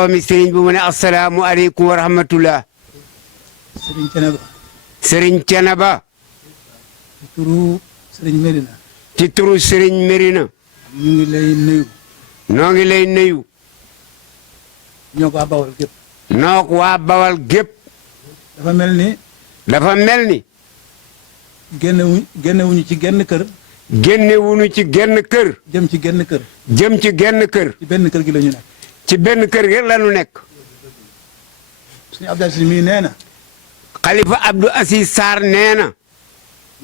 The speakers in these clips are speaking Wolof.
moroomi sëriñ bu mu ne asalaamu aleykum wa rahmatullah. sëriñ Ceneba. sëriñ Ceneba. ci turu sëriñ Merina. ci turu sëriñ Merina. ñu ngi lay nuyu. noo ngi lay nuyu. ñoo ko waa Bawol gépp. noo ko waa Bawol gépp. dafa mel ni. dafa mel ni. génnewuñu ci genn kër. génnewuñu ci genn kër. jëm ci genn kër. jëm ci genn kër. ci benn kër gi la ñu nekk. ci benn kër gi la ñu nekk. suñu Abdou Aziz mii nee na. Xalifa Abdou Aziz Sarr nee na.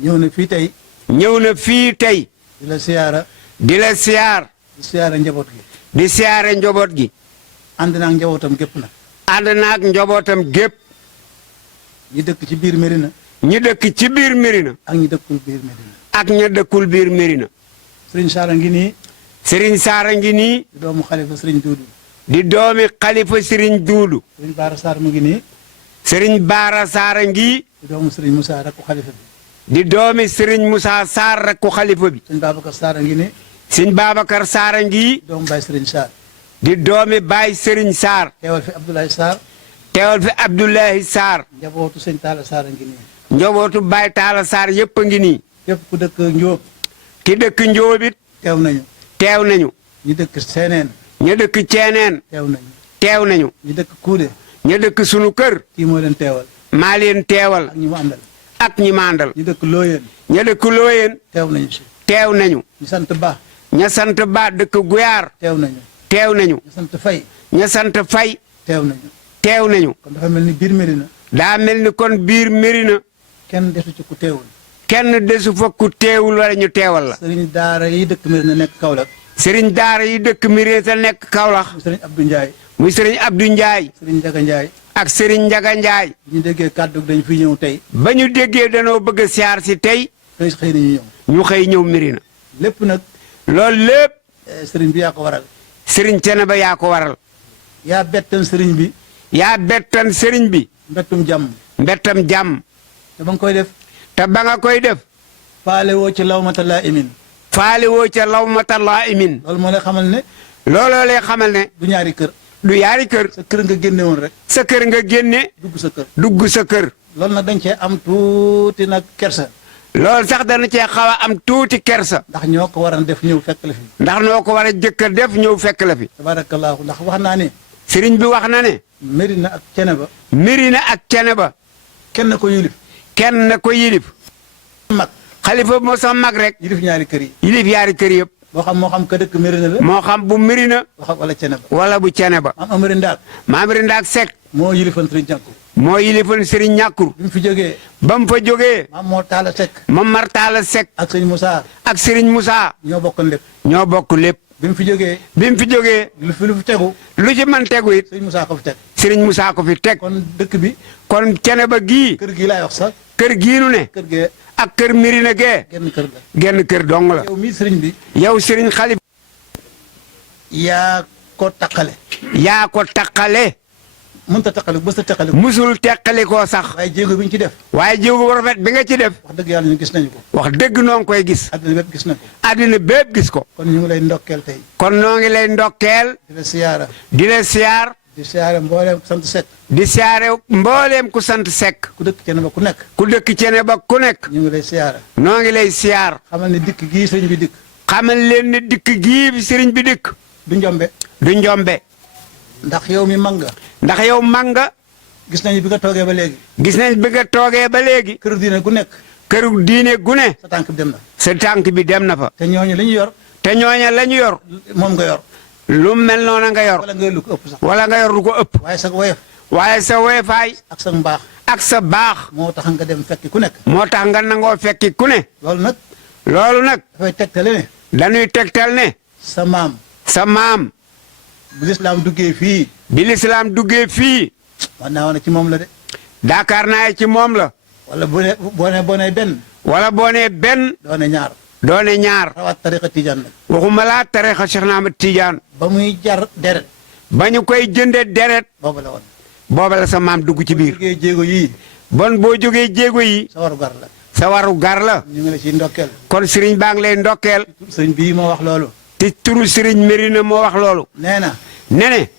ñëw na fii tey. ñëw na fii tey. di la siyaara. di la siyaar. di siyaara njaboot gi. di siyaare njaboot gi. ànd naa ak njabootam gépp nag. ànd naag njabootam gépp. ñi dëkk ci biir Merina. ñi dëkk ci biir Merina. ak ñi dëkkul biir Merina. ak ña dëkkul biir Merina. sëriñ Saara ngi nii. Serigne Sarr a ngi nii. di doomu xalifa sëriñ Duudu. di doomi xalifa Serigne Duudu. sëriñ Baara Sarr mu ngi nii. Serigne Baara Sarr a ngi. di doomu sëriñ Moussa rakku xalifa bi. di doomi Serigne Moussa Sarr rakku xalifa bi. sëriñ Babacar Sarr a ngi nii. Serigne Babacar Sarr a ngi. di doomu Baye sëriñ Sarr. di doomi Baye Serigne Sarr. teewal fi Abdoulaye Sarr. teewal fi Abdoulaye Sarr. njabootu sëñ Talla Sarr a ngi nii. njabootu Baye Talla Sarr yëpp a ngi nii. képp ku dëkk Njóob. ki dëkk Njóobit. teew nañu. teew nañu. ñi dëkk Seeneen. ña dëkk Ceeneen. teew nañu. teew nañu. ñi dëkk Kuude. ña dëkk sunu kër. kii moo leen teewal. maa leen teewal. ak ñi mu àndal. ak ñi mandal. ñi dëkk Looyeen. ña dëkk Looyeen. teew nañu si. teew nañu. ñi sant Ba. ña sant Ba dëkk Guyaar. teew nañu. teew nañu. ñi sant Fay. ña sant Fay. teew nañu. teew nañu. kon dafa mel ni biir Merina. daa mel ni kon biir Merina. kenn desu ci ku teewul. kenn desu fa ku teewul wala ñu teewal la. sëriñ daara yi dëkk Merina nekk Kaolack. sëriñ daara yi dëkk Merina te nekk Kaolack. muy sëriñ Abdou Ndiaye. muy sëriñ Abdou Ndiaye. sëriñ Njaga Ndiaye. ak sëriñ Njaga Ndiaye. bu ñu déggee kàddu dañ fi ñëw tey. ba ñu déggee danoo bëgg a siyaar si tey. tey xëy nañu ñëw. ñu xëy ñëw Merina. lépp nag. loolu lépp. sëriñ bi yaa ko waral. sëriñ Ceneba yaa ko waral. yaa bettan sëriñ bi. yaa bettan sëriñ bi. mbettum jàmm. mbettam jàmm. te ba nga koy def. te ba nga koy def. faale woo ci lawmata laa imin. faale woo ca lawmata laa imin. loolu moo lay xamal ne. looloo lay xamal ne. du ñaari kër. du yaari kër. sa kër nga génne woon rek. sa kër nga génne. dugg sa kër. dugg sa kër. loolu nag dañ cee am tuuti nag kersa. loolu sax dana cee xaw a am tuuti kersa. ndax ñoo ko war a def ñëw fekk la fi. ndax noo ko war a jëkk a def ñëw fekk la fi. tabaarakallaahu ndax wax naa ne. sëriñ bi wax na ne. Merina ak Ceneba. Merina ak Ceneba. kenn ko yilif. kenn ko yilif. mag. xalifa moo sa mag rek. yilif ñaari kër yi. yilif yaari kër yëpp. moo xam ka dëkk Merina la. moo xam bu Merina. wala Ceneba. wala bu Ceneba. maam Amari Ndaak. maam Rindaak Seck. moo yilifan sëriñ Ñàkku. moo yilifal sëriñ ñàkkur. bi mu fi jógee. ba mu fa jógee. maam moo Taala Seck. Mam Martaala Seck. ak sëñ Moussa. ak sëriñ Moussa. ñoo bokkoon lépp. ñoo bokk lépp. bi mu fi jógee. bi mu fi jógee. lu fi tegu. lu ci mën tegu it. sëñ Moussa ko fi teg. sëriñ Moussa ko fi teg. kon dëkk bi. kon Ceneba gii. kër gii laay wax sax. kër gii nu ne. kër gee. ak kër Merina gee. genn kër la. genn kër dong la. yow mii sëriñ bi. yow sëriñ xalif. yaa ko taqale. yaa ko taqale. mënut a taqale bës a taqale. musul teqali koo sax. waaye jéego bi ñu ci def. waaye jiw bu rafet bi nga ci def. wax dëgg yàlla ñu gis nañu ko. wax dëgg noo ngi koy gis. àddina bépp gis na ko. àddina bépp gis ko. kon ñu ngi lay ndokkeel tey. kon noo ngi lay ndokkeel. di la siyaara. di la siyaar. di siyaare mbooleem sant Seck. di siyaare mbooleem ku sant Seck. ku dëkk Ceneba ku nekk. ku dëkk Ceneba ku nekk. ñu ngi lay siyaara. noo ngi lay siyaar. xamal ne dikk gii sëriñ bi dikk. xamal leen ne dikk gii bi sëriñ bi dikk. du njombe. du njombe. ndax yow mi mag nga. ndax yow mag nga. gis nañu bi nga toogee ba léegi. gis nañ bi nga toogee ba léegi. kër diine gu nekk. këru diine gu ne. sa tànk bi dem na. sa tànk bi dem na fa. te ñooñu li ñu yor. te ñooña la ñu yor. moom nga yor. lu mel noona nga yor. wala nga lu ko ëpp sax. wala nga yor lu ko ëpp. waaye sa woyof. waaye sa weefaay. ak sa mbaax. ak sa baax. moo tax nga dem fekki ku nekk. moo tax nga nangoo fekki ku ne. loolu nag. loolu nag. dafay tegtale ne. dañuy tegtal ne. sa maam. sa maam. bu lislaam duggee fii. bi lislaam duggee fii. wax naa woon ci moom la de. daakaar naa ci moom la. wala boo nee benn. wala boo nee benn. doo ne ñaar. doone ñaar. rawaat tariqa tijaan nag. waxuma laa tariqa Cheikh Ahmad Tidiane. ba muy jar deret. ba ñu koy jënde deret. booba la woon. booba la sa maam dugg ci biir. jógee jéego yii. bon boo jógee jéego yi. sa waru gar la. sa waru gar la. ñu ngi la ciy ndokkeel. kon sëriñ baa ngi lay ndokkeel. sëriñ bii moo wax loolu. te turu sëriñ Merina moo wax loolu. nee na. ne ne.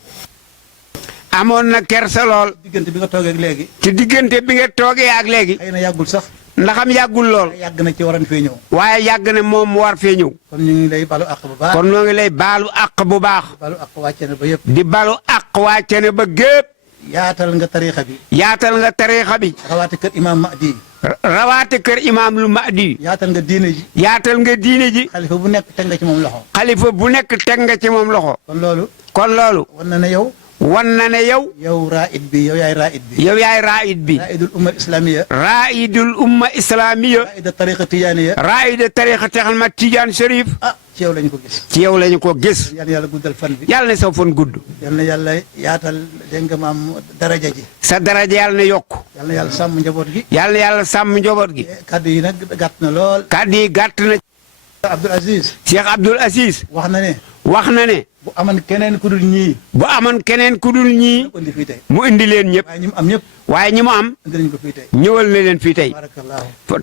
amoon na kersa lool diggante bi nga toogee ak léegi ci diggante bi nga toogee ak léegi xëy na yàggul sax ndaxam yàggul lool yàgg na ci waran fee ñëw waaye yàgg na moom mu war fee ñëw kon ñu ngi lay balu àq bu baax kon noo ngi lay baalu àq bu baax balu àq wàcce na ba yëpp di balu àq wàcce ne ba gépp yaatal nga tariixa bi yaatal nga tariixa bi rawaate kër imam Mahdi rawaate kër imaam lu Mahdi yaatal nga diine ji yaatal nga diine ji xalifa bu nekk teg nga ci moom loxo xalifa bu nekk teg nga ci moom loxo kon loolu wan na ne yow wan na ne yow raid bi yow yaay raid bi yow yaay raid bi raidul umma islamiya raidul umma islamiya raida tariqa tijaniya raida tariqa Ahmad Tidiane Chérif ci yow lañu ko gis ci yow lañu ko gis yal na yàlla guddal fan bi yàlla na sa fan gudd yal na yàlla yaatal dégg nga maam daraja ji sa daraja yàlla na yokk yal na yàlla sàmm njaboot gi yàlla na yàlla sàmm njaboot gi kaddu yi nag gàtt na lool kaddu yi gàtt na Abdoul Aziz Cheikh Abdoul Aziz wax na ne bu amoon keneen ku dul ñii bu amoon keneen ku dul ñii mu indi leen ñëpp waaye ñi mu am ñëpp waaye ñi mu am indi nañ ko fii tey ñëwal na leen fii tey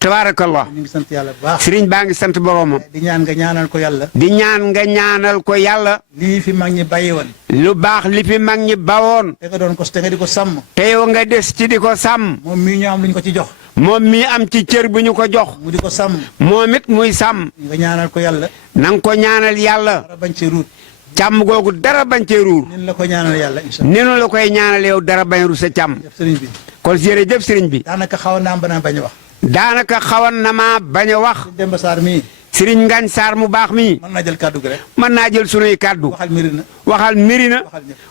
tabaarakallah ñu ngi sant yàlla bu baax sëriñ baa ngi sant boromam di ñaan nga ñaanal ko yàlla di ñaan nga ñaanal ko yàlla lii fi mag ñi bàyyi woon lu baax li fi mag ñi bawoon te nga doon ko te nga di ko sàmm te yow nga des ci di ko sàmm moom mii ñu am lu ñu ko ci jox moom mii am ci cër bu ñu ko jox mu di ko sàmm moom it muy sàmm nga ñaanal ko yàlla na nga ko ñaanal yàlla dara bañ ci ruut càmm googu dara bañ cee ruur nin la ko ñaanal yàlla incha allah ninu la koy ñaanal yow dara bañ ru sa càmm sëriñ bi kon jërëjëf sëriñ bi daanaka xawoon naa ba bañ a wax daanaka xawoon na ma bañ a wax Demba Sarr mii sëriñ Ngañ Sarr mu baax mii mën naa jël kàddu gi rek mën naa jël sunuy kàddu waxal Mirina waxal Mirina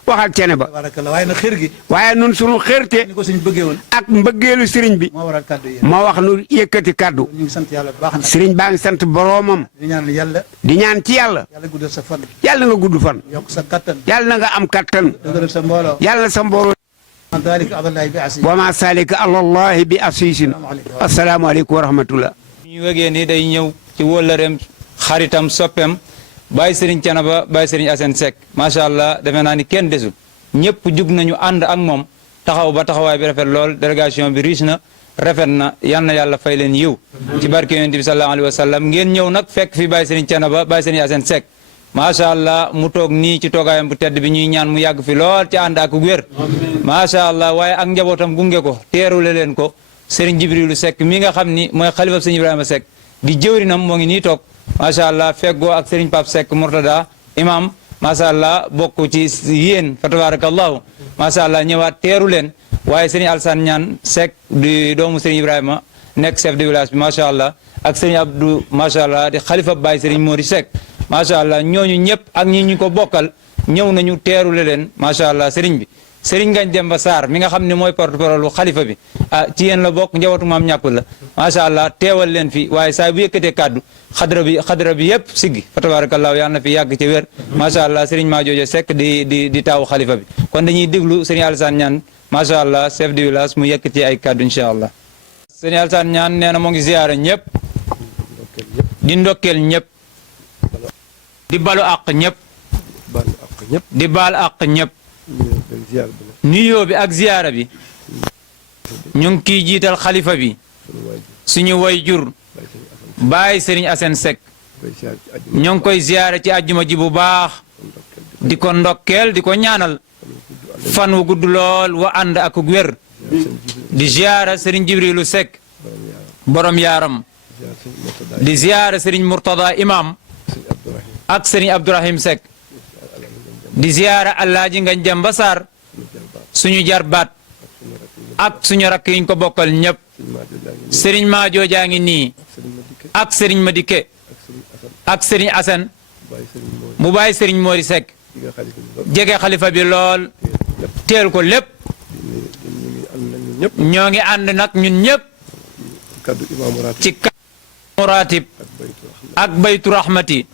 waxal cene ba tabarakallah waaye nag xër gi waaye nun sunu xërte ni ko suñ bëggee woon ak mbëggeelu sëriñ bi moo waral kàddu yi moo wax nu yëkkati kàddu ñu ngi sant yàlla bu baax nag sëriñ baa ngi sant boroomam di ñaan yàlla di ñaan ci yàlla yàlla guddal sa fan yàlla nga gudd fan yokk sa kattan yàlla na nga am kattan dëgëral sa mbooloo yàlla sa mbooloo dalika alallahi bi asis wa ma salika alallahi bi asisin assalaamu aleykum wa rahmatullah ñu wegee ni day ñëw ci wóllëreem xaritam soppeem Baye Serigne Thiénaba Baye Serigne Assane Seck macha allah defe naa ni kenn desul ñëpp jug nañu ànd ak moom taxaw ba taxawaay bi rafet lool délégation bi riche na rafet na yal na yàlla fay leen yiw ci barke yonent bi sallallahu alayhi wa sallam ngeen ñëw nag fekk fi Baye Serigne Thiénaba Baye Serigne Assane Seck macha allah mu toog nii ci toogaayam bu tedd bi ñuy ñaan mu yàgg fi lool ci ànd ak wér macha allah waaye ak njabootam gunge ko teerule leen ko Serigne Jibrilu Seck mi nga xam ni mooy xalifa Serigne Ibrahima Seck di jëwrinam moo ngi nii toog macha allah feggoo ak Serigne Pape Seck Mourtada imam macha allah bokk ci yéen fa tabarakallahu macha allah ñëwaat teeru leen waaye Serigne Alsane Ñaan Seck di doomu Serigne Ibrahima nekk chef de village bi macha allah ak Serigne Abdou macha allah di xalifa Baye Serigne Mori Seck macha allah ñooñu ñëpp ak ñi ñu ko bokkal ñëw nañu teerule leen macha allah Serigne bi Serigne Ngagne Demba Sarr mi nga xam ne mooy porte-parole xalifa bi ci yéen la bokk njabootu maam ñàkkul la macha allah teewal leen fi waaye saa bu yëkkatee kàddu xadra bi yëpp siggi fa tabarakallahu yàlla na fi yàgg ci wér macha allah Serigne Madiodio Seck di taawu xalifa bi kon dañuy déglu Serigne Alassane Niane macha allah chef de village mu yëkkati ay kàddu incha allah. Serigne Alassane Niane nee na moo ngi ziyaare ñëpp di ndokkeel ñëpp di balu àq ñëpp di baal àq ñëpp nuyoo bi ak ziyaara bi ñu ngi kiy jiital xalifa bi suñu way jur Baye Serigne Assane Seck ñoo ngi koy ziyaara ci àjjuma ji bu baax di ko ndokkeel di ko ñaanal fan wu gudd lool wa ànd ak wér di ziyaara Serigne Jibrilu Seck borom yaaram di ziyaara Serigne Mourtada imam ak Serigne Abdourahim Seck di ziyaara Alaaji Ngagne Demba Sarr suñu jarbaat ak suñu rakk yiñ ko bokkal ñëpp Serigne Madiodio ngi nii ak Serigne Madike ak Serigne Assane mu bàyyi Serigne Mori Seck jege xalifa bi lool teel ko lépp ñoo ngi ànd nag ñun ñëpp ci kaddu ratib ak baytu rahmati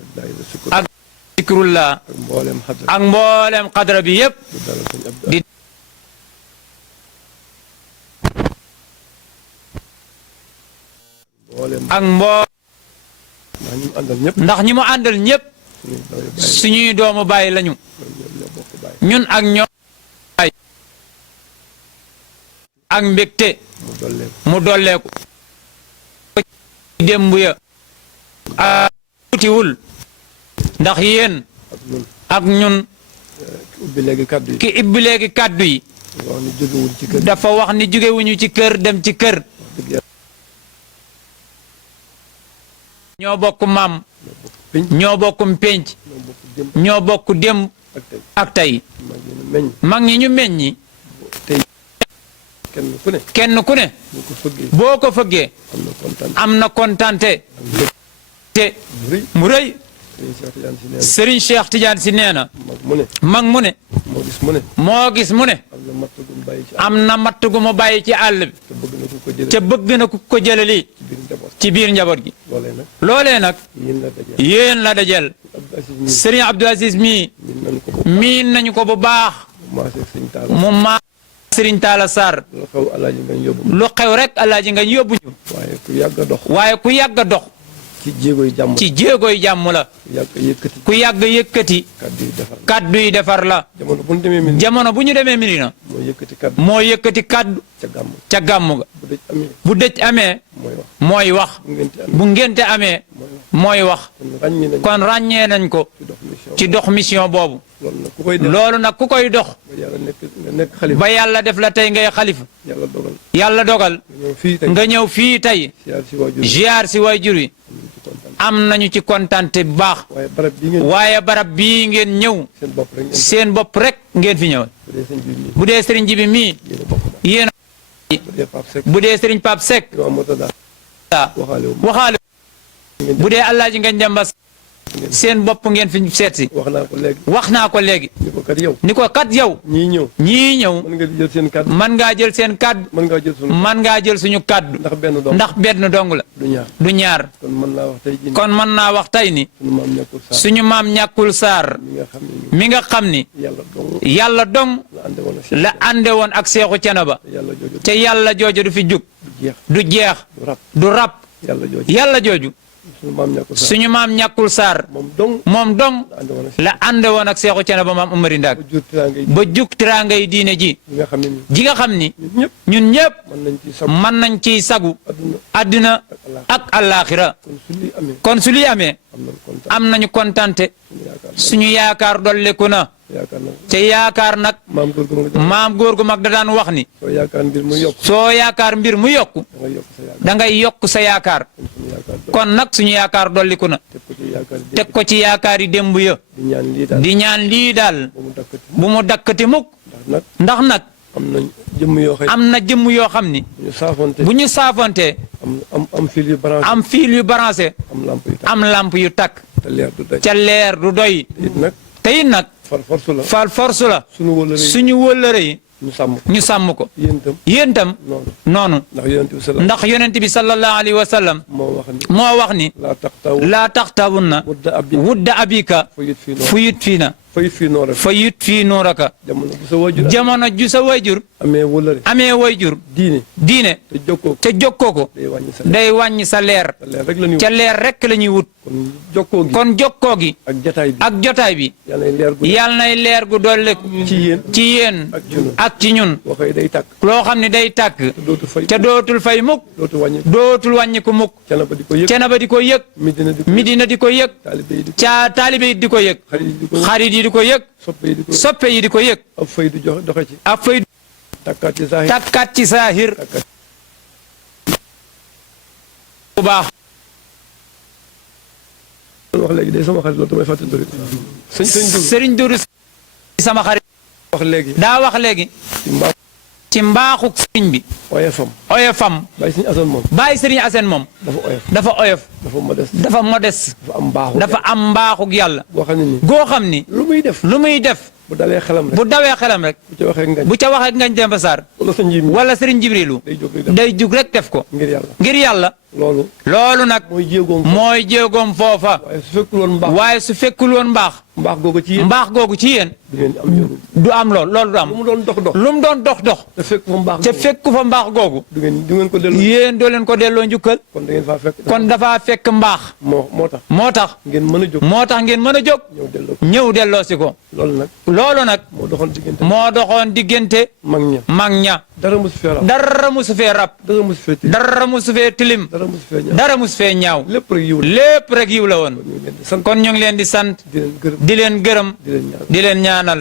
ak zikrullah ak mboolem xadra bi yëpp di ak ndax ñi mu àndal ñëpp suñuy doomu bàyyi lañu ñun ak ñoom bàyyi ak mbégte mu dolleeku démb ya a tuutiwul ndax yéen ak ñun ubbi léegi kaddu yi. ki ibbi léegi kaddu yi. wax ni jógewuñ ci kër. dafa wax ni jógewuñu ci kër dem ci kër. ñoo bokk maam. ñoo bokkum pénc. ñoo bokk démb ak tey. mag ñi ñu meññi. tey kenn ku ne. kenn ku ne. boo ko fëggee. am na kontante. te mu rëy. Serigne Cheikh Tidiane si nee na. mag mu ne. moo gis mu ne. am na matt gu mu bàyyi ci àll bi. te bëgg na ku ko jëlali. ci biir njaboot gi. loolee nag. yéen la dajel. Serigne Abdou Aziz mii. miin nañu ko bu baax. mu maa Serigne Talla Sarr. lu xew rek alaaji nga yóbbu ñu. waaye ku yàgg a dox. ci jéegoy jàmm ci jéegoy jàmm la. ku yàgg yëkkati. kaddu yi defar la. jamono bu ñu demee Medina. moo yëkkati kaddu. ca gàmm ga. bu dëj amee. mooy wax. bu ngénte amee. mooy wax. kon ràññee nañ ko. ci dox mission boobu. loolu nag ku koy dox. ba yàlla def la tey ngay xalifa. yàlla dogal. nga ñëw fii tey. ziar si waajur yi. am nañu ci kontante bu baax. waaye barab bii ngeen ñëw. seen bopp rek ngeen fi ñëw. bu dee Serigne Jibi mii. yéen bu dee Serigne Pape Seck. waxaale. bu dee Alaaji Ngagne Demba seen bopp ngeen fi seet si. wax naa ko léegi. ni ko kat yow. ñii ñëw. mën ngaa jël seen kaddu. mën ngaa jël suñu kaddu. ndax benn dong la. du ñaar. kon mën naa wax tey ni. suñu maam ñàkkul Sarr. mi nga xam ni. yàlla dong. la ànde woon ak Seexu Canaba. te yàlla jooju du fi jug. du jeex. du rab. yàlla jooju. suñu maam ñàkkul Sarr. moom dong. la ànde woon ak Seexu Canaba maam Umari Ndak. ba jug tiraangay diine ji. ji nga xam ni. ñun ñëpp. mën nañ ciy sagu. àddina ak àllaaxira. kon su lii amee. am nañu kontante. suñu yaakaar dolleku na. te yaakaar nag. maam góor gu mag da daan wax ni. soo yaakaar mbir mu yokku. da ngay yokk sa yaakaar. kon nag suñu yaakaar dolliku na. teg ko ci yaakaar yi démb ya. di ñaan lii daal. bu mu dakkati mukk. ndax nag. am na jëmm yoo xam ni. bu ñu saafontee. am fiil yu branché. am lamp yu takk. ca leer du doy. te it nag. fal force la. suñu wëllëre yi. ñu sàmm ko. yéen itam noonu. ndax yonent bi sallallahu alayhi wa sallam. moo wax ni. laa taxtabunna wudda abika fuyut fii na. fayut fii nooraka. jamono ju sa wayjur. amee wayjur. diine. te jokkoo ko. day wàññi sa leer. ca leer rek la ñuy wut. kon jokkoo gi. ak jotaay bi. yàlla nay leer gu dolle. ci yéen. ak ci ñun. loo xam ne day tàkk. te dootul fay mukk. dootul wàññiku mukk. Canaba di ko yëg. Midina di ko yëg. ca taalibe yi di ko yëg. xarit yi di ko yëg. soppe yi di ko yëg. ab fay takkaat ci saahir. bu baax. wax léegi day sama xarit loolu damay fàttali Sëriñ Dudu sama xarit. daa wax léegi. ci mbaaxuk sëriñ bi. oyofam. bàyyi Sëriñ Asen moom. dafa oyof. dafa modeste. dafa am mbaaxuk yàlla. goo xam ni. lu muy def. bu dawee xelam rek. bu ca waxee Ngagne Demba Sarr. wala Sëriñ Jibrilu. day jug rek def ko. ngir yàlla. loolu nag. mooy jéegoom foofa. waaye su fekkul woon mbaax. mbaax googu ci yéen. du am loolu du am. lu mu doon dox. te fekku fa mbaax googu. yéen doo leen ko delloo njukkal. kon dafaa fekk mbaax. moo tax ngeen mën a jóg. ñëw delloo si ko. loolu nag. moo doxoon diggante. mag ña. dara musu fee rab. dara musu fee tilim. dara musu fee ñaaw. lépp rek yiw la woon. kon ñu ngi leen di sant. di leen gërëm di leen ñaanal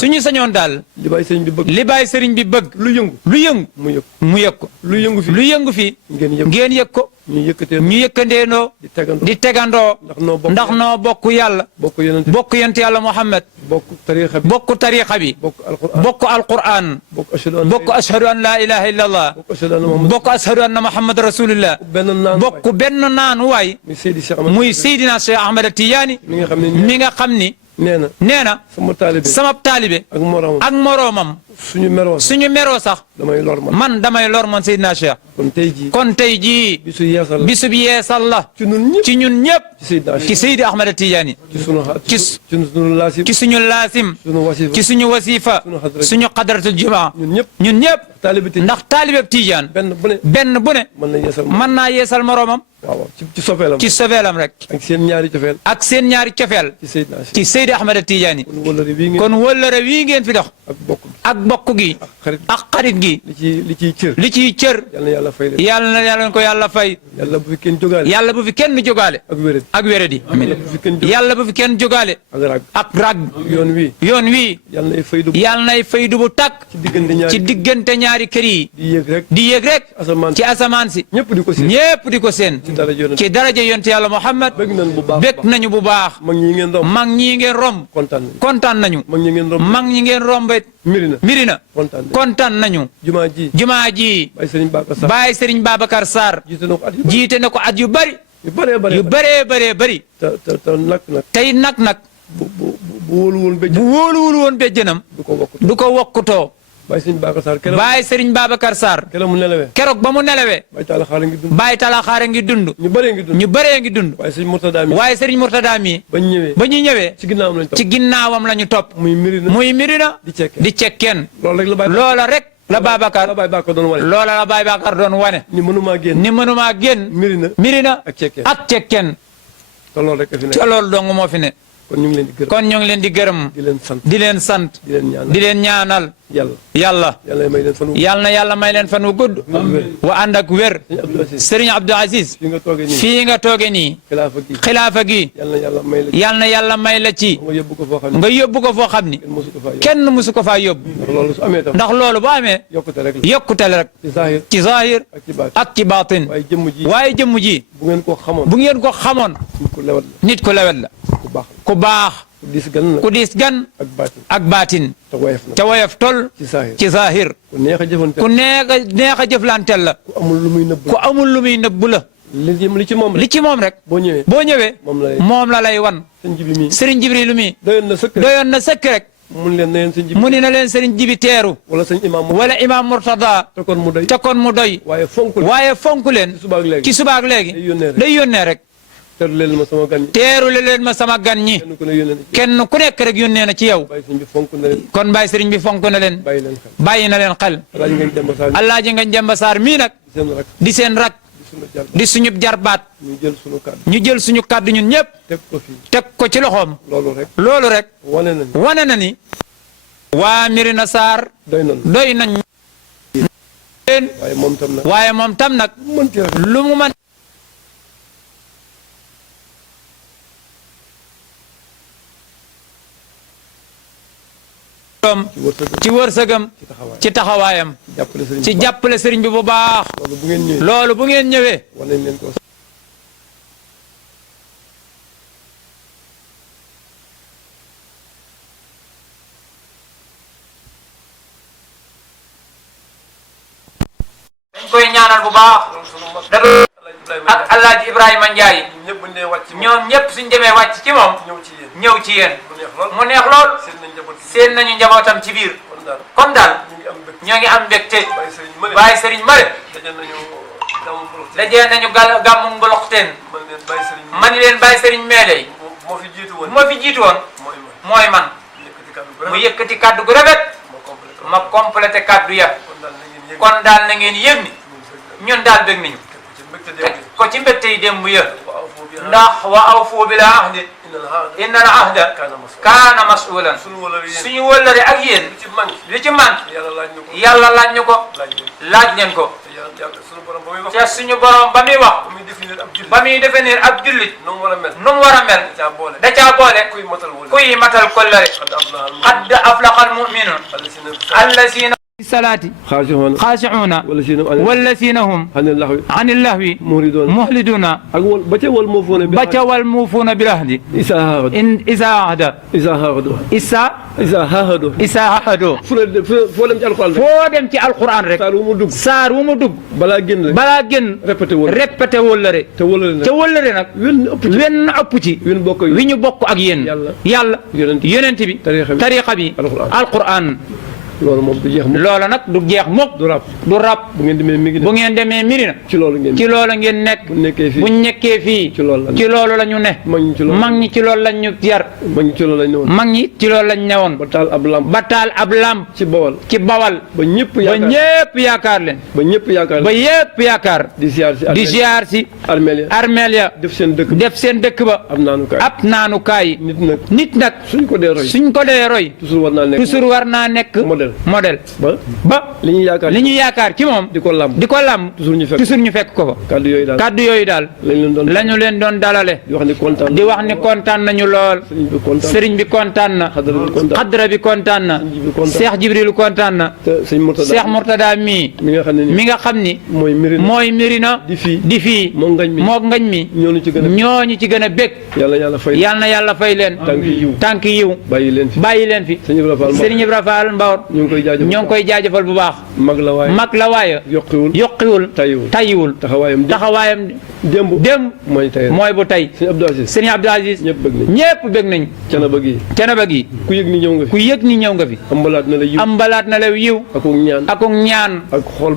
suñu sañoon daal li bàyyi sëriñ bi bëgg li bàyyi sëriñ bi bëgg lu yëngu mu yëg ko lu yëngu fi lu yëngu fi ngeen yëg ko ñu yëkkandeendoo di tegandoo ndax noo bokk yàlla bokk yonent yàlla Muhammad bokk tariixa bi bokk alquran bokk ashhadu an la ilaha illa allah bokk ashhadu anna Muhammad rasulullah bokk benn naan waay muy Seydina Cheikh Ahmed Tidiane mi nga xam ni nee na sama taalibe ak moroomam suñu meroo sax damay lor man Seydina Cheikh kon tey jii bisu bi yeesal la ci ñun ñëpp ci Seydi Ahmed Tidiane ci suñu laasim ci suñu wasifa suñu xadratul jumaa ñun ñëpp ndax taalibe Tidiane benn bu ne mën naa yeesal moroomam ci sofeelam rek ak seen ñaari cofeel ci Seydi Ahmed Tidiane kon wëllëre wii ngeen fi dox ak bokk gi ak xarit gi li ciy cër yàlla na yàlla ko yàlla fay yàlla bu fi kenn jógaale ak wéradi yàlla bu fi kenn jógaale ak rag yoon wi yàlla nay faydu bu tàkk ci diggante ñaari kër yi di yéeg rek ci asamaan si ñépp di ko seen ci daraja yonent yàlla Muhammad bég nañu bu baax mag ñii ngeen romb kontaan nañu mag ñi ngeen romb mirina kontaan nañu jumaa ji Baay Sëriñ Babacar Sarr jiite na ko at yu bëree bëri tey nag bu wóoluwul woon béjjënam du ko wokkutoo Baay Sëriñ Babacar Sarr keroog ba mu nelawee Baay Talla Xaare ngi dund ñu bëree ngi dund waaye Sëriñ Murtada mi ba ñu ñëwee ci ginnaawam la ñu topp muy mirina di cekkeen loola rek la Babacar loola la Babacar doon wane ni mënumaa génn mirina ak cekkeen te loolu dong moo fi ne kon ñu ngi leen di gërëm di leen sant di leen ñaanal yàlla yal na yàlla may leen fan wu gudd wa ànd ak wér Serigne Abdou Aziz fii nga tooge nii xilaafa gi yal na yàlla may la ci nga yóbbu ko foo xam ni kenn musu ko faa yóbbu ndax loolu bu amee yokkute la rek ci zahir ak ci baatin waaye jëmm ji bu ngeen ko xamoon nit ku lewet la ku baax ku diis gan ak baatin ca woyof tol ci zahir ku neex a jëflanteel la ku amul lu muy nëbbu la li ci moom rek boo ñëwee moom la lay wan Serigne Jibrilu mi doyoon na sëkk rek mu ni na leen Serigne Jibi teeru wala Imam Murtada te kon mu doy waaye fonk leen ci subaak léegi day yónnee rek teerule leen ma sama gan ñi kenn ku nekk rek yónnee na ci yow kon Baay Sëriñ bi fonk na leen bàyyi na leen xel Alaaji Ngagne Demba Sarr mii nag di seen rak di suñu jarbaat ñu jël suñu kàddu ñun ñëpp teg ko ci loxoom loolu rek wane na ni waa Mirina Sarr doy nañ leen waaye moom tam nag lu mu mën ci wërsëgam ci taxawaayam ci jàppale sëriñ bi bu baax loolu bu ngeen ñëwee dañ koy ñaanal bu baax ak Alaaji Ibrahima Ndiaye ñoom ñëpp suñ demee wàcc ci moom ñëw ci yéen mu neex lool seen nañu njabootam ci biir kon daal ñoo ngi am mbégte Baay Sëriñ Mare dajee nañu gàmmu Mboloxteen man leen Baay Sëriñ Meeley moo fi jiitu woon mooy man mu yëkkati kàddu gu rafet ma complété kàddu ya kon daal na ngeen yëg ni ñun daal bég nañu ko ci mbégte yi démb ya ndax wa awfu bil ahdi inna al ahda kaana masulan suñu wëllëre ak yéen li ci man yàlla laaj ñu ko laaj leen ko suñu borom ba muy wax. te suñu borom ba muy wax. ba muy définir ab jullit. ba muy définir ab jullit. nu mu war a mel. nu mu war a mel. da caa boole. kuy matal kollare. qad aflaqa al mu'minun. allazina fi salaati xaashi'uuna wallazina hum ani lahwi muhliduuna ak wal ba ca wal muufuuna bi. ba ca wal muufuuna bil ahdi. isa ahado. foo dem ci alquran rek. foo dem ci alquran rek. saar wu mu dugg. balaa génn. répété wóllare. te wóllare nag. wenn ëpp ci. wi ñu bokk ak yéen. yàlla yonent bi. tariqa bi alquran. loolu moom du jeex mukk. loola nag du jeex mukk. du rab. bu ngeen demee Médina. ci loolu ngeen nekk. bu nekkee fii. ci loolu la ñu ne. mag ñi ci loolu lañ ñu yar. mag ñi ci loolu lañ newoon. ba taal ab lamp. ci bawal. ba ñëpp yaakaar leen. ba ñëpp yaakaar. di ziar si. armeel ya. def seen dëkk ba. ab naanukaay. nit nag. suñ ko dee roy. toujours war naa nekk. modèle ba li ñu yaakaar ci moom di ko làmb toujours ñu fekk ko fa. kaddu yooyu daal lañu leen doon dalale di wax ni kontaan nañu lool. sëriñ bi kontaan na. xadra bi kontaan na. Cheikh Jibril kontaan na. Cheikh Mourtada mi nga xam ni mooy Médina di fii moo ngañ mi ñooñu ci gën a bég. yal na yàlla fay leen tànk yiw bàyyi leen fi. Sëriñ Ibra Fall Mbawar ñoo ngi koy jaajëfal bu baax. mag la waaye yokkiwul tayiwul taxawaayam démb mooy bu tey. Sëriñ Abdou Aziz ñëpp bëgg nañ. Canaba gi ku yëg ni ñëw nga fi. ambalaat na la yiw akuk ñaan ak xol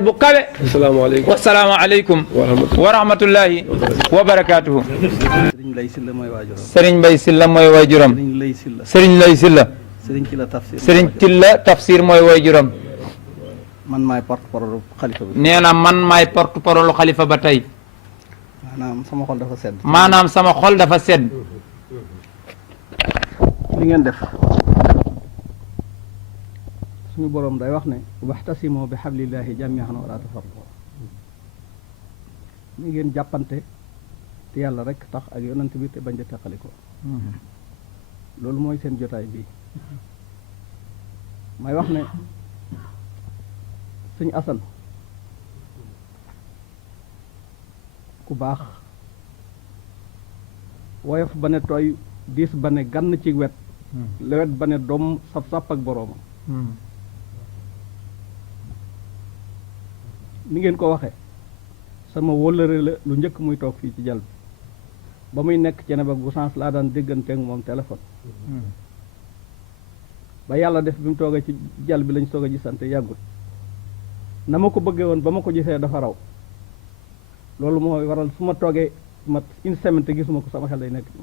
bu kawe. wasalaamu aleykum wa rahmatullahi wa barakaatuhu. Sëriñ Mbay Silla mooy waajuram. Sëriñ Lay Silla. Sëriñ Tilla Tafsir mooy waajuram. man maay porte-parole xalifa bi. nee na man maay porte-parole xalifa ba tey. maanaam sama xol dafa sedd. li ngeen def suñu boroom day wax ne waxtasimu bi hablillahi jami'an wa la tafarraqu. ni ngeen jàppante te yàlla rek tax ak yonent bi te bañ a teqali ko. loolu mooy seen jotaay bi. may wax ne sëñ Asan ku baax woyof ba ne tooy diis ba ne gann ci wet lewet ba ne doom saf-sàpp ak boroomam. ni ngeen ko waxe sama wóllëre la lu njëkk muy toog fii ci jal bi ba muy nekk Ceneba gu sens laa daan dégganteeg moom téléphone. ba yàlla def bi mu toogee ci jal bi lañ soog a gisante yàggut na ma ko bëggee woon ba ma ko gisee dafa raw. loolu mooy waral su ma toogee mat une semaine te gisuma ko sama xel day nekk ci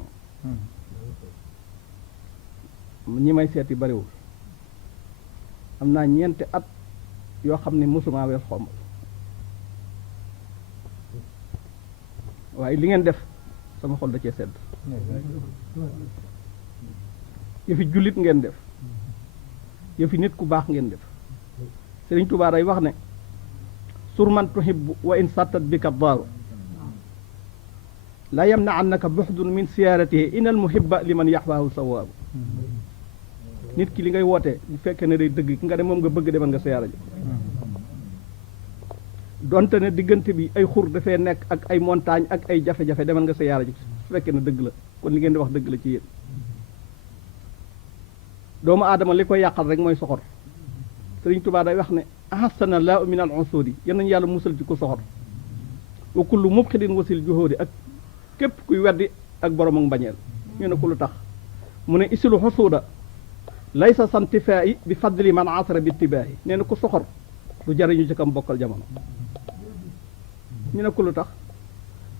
moom. ñi may seeti bariwul am naa ñeenti at yoo xam ne mosuma wees xombal waaye li ngeen def sama xol da cee sedd. yëfi jullit ngeen def yëfi nit ku baax ngeen def. Sëriñ Tuubaa day wax ne sur man tuhibbu wa in sattat bika daaru la yamna'annaka buhdun min siyaaratihi inal muhibba liman yaxwaahu sawaabu. nit ki li ngay woote bu fekkee ne day dëgg ki nga dem moom nga bëgg demal nga siyaara ji. donte ne diggante bi ay xur dafay nekk ak ay montagne ak ay jafe-jafe demal nga siyaara ji su fekkee ne dëgg la kon li ngeen di wax dëgg la ci yéen. doomu aadama li koy yàqal rek mooy soxor. Sëriñ Tuubaa day wax ne ahsana laahu min al usudi yal nañu yàlla musal ci ko soxor. wa kullu mubxidin wasil juhóodi ak képp kuy weddi ak borom ak mbañeel. ñu ne ko lu tax mu ne isilu xusuuda laysa santifaa'i bi fadli man asara bi ittibaahi nee na ko soxor du jariñu ci kam bokkal jamono. ñu ne ko lu tax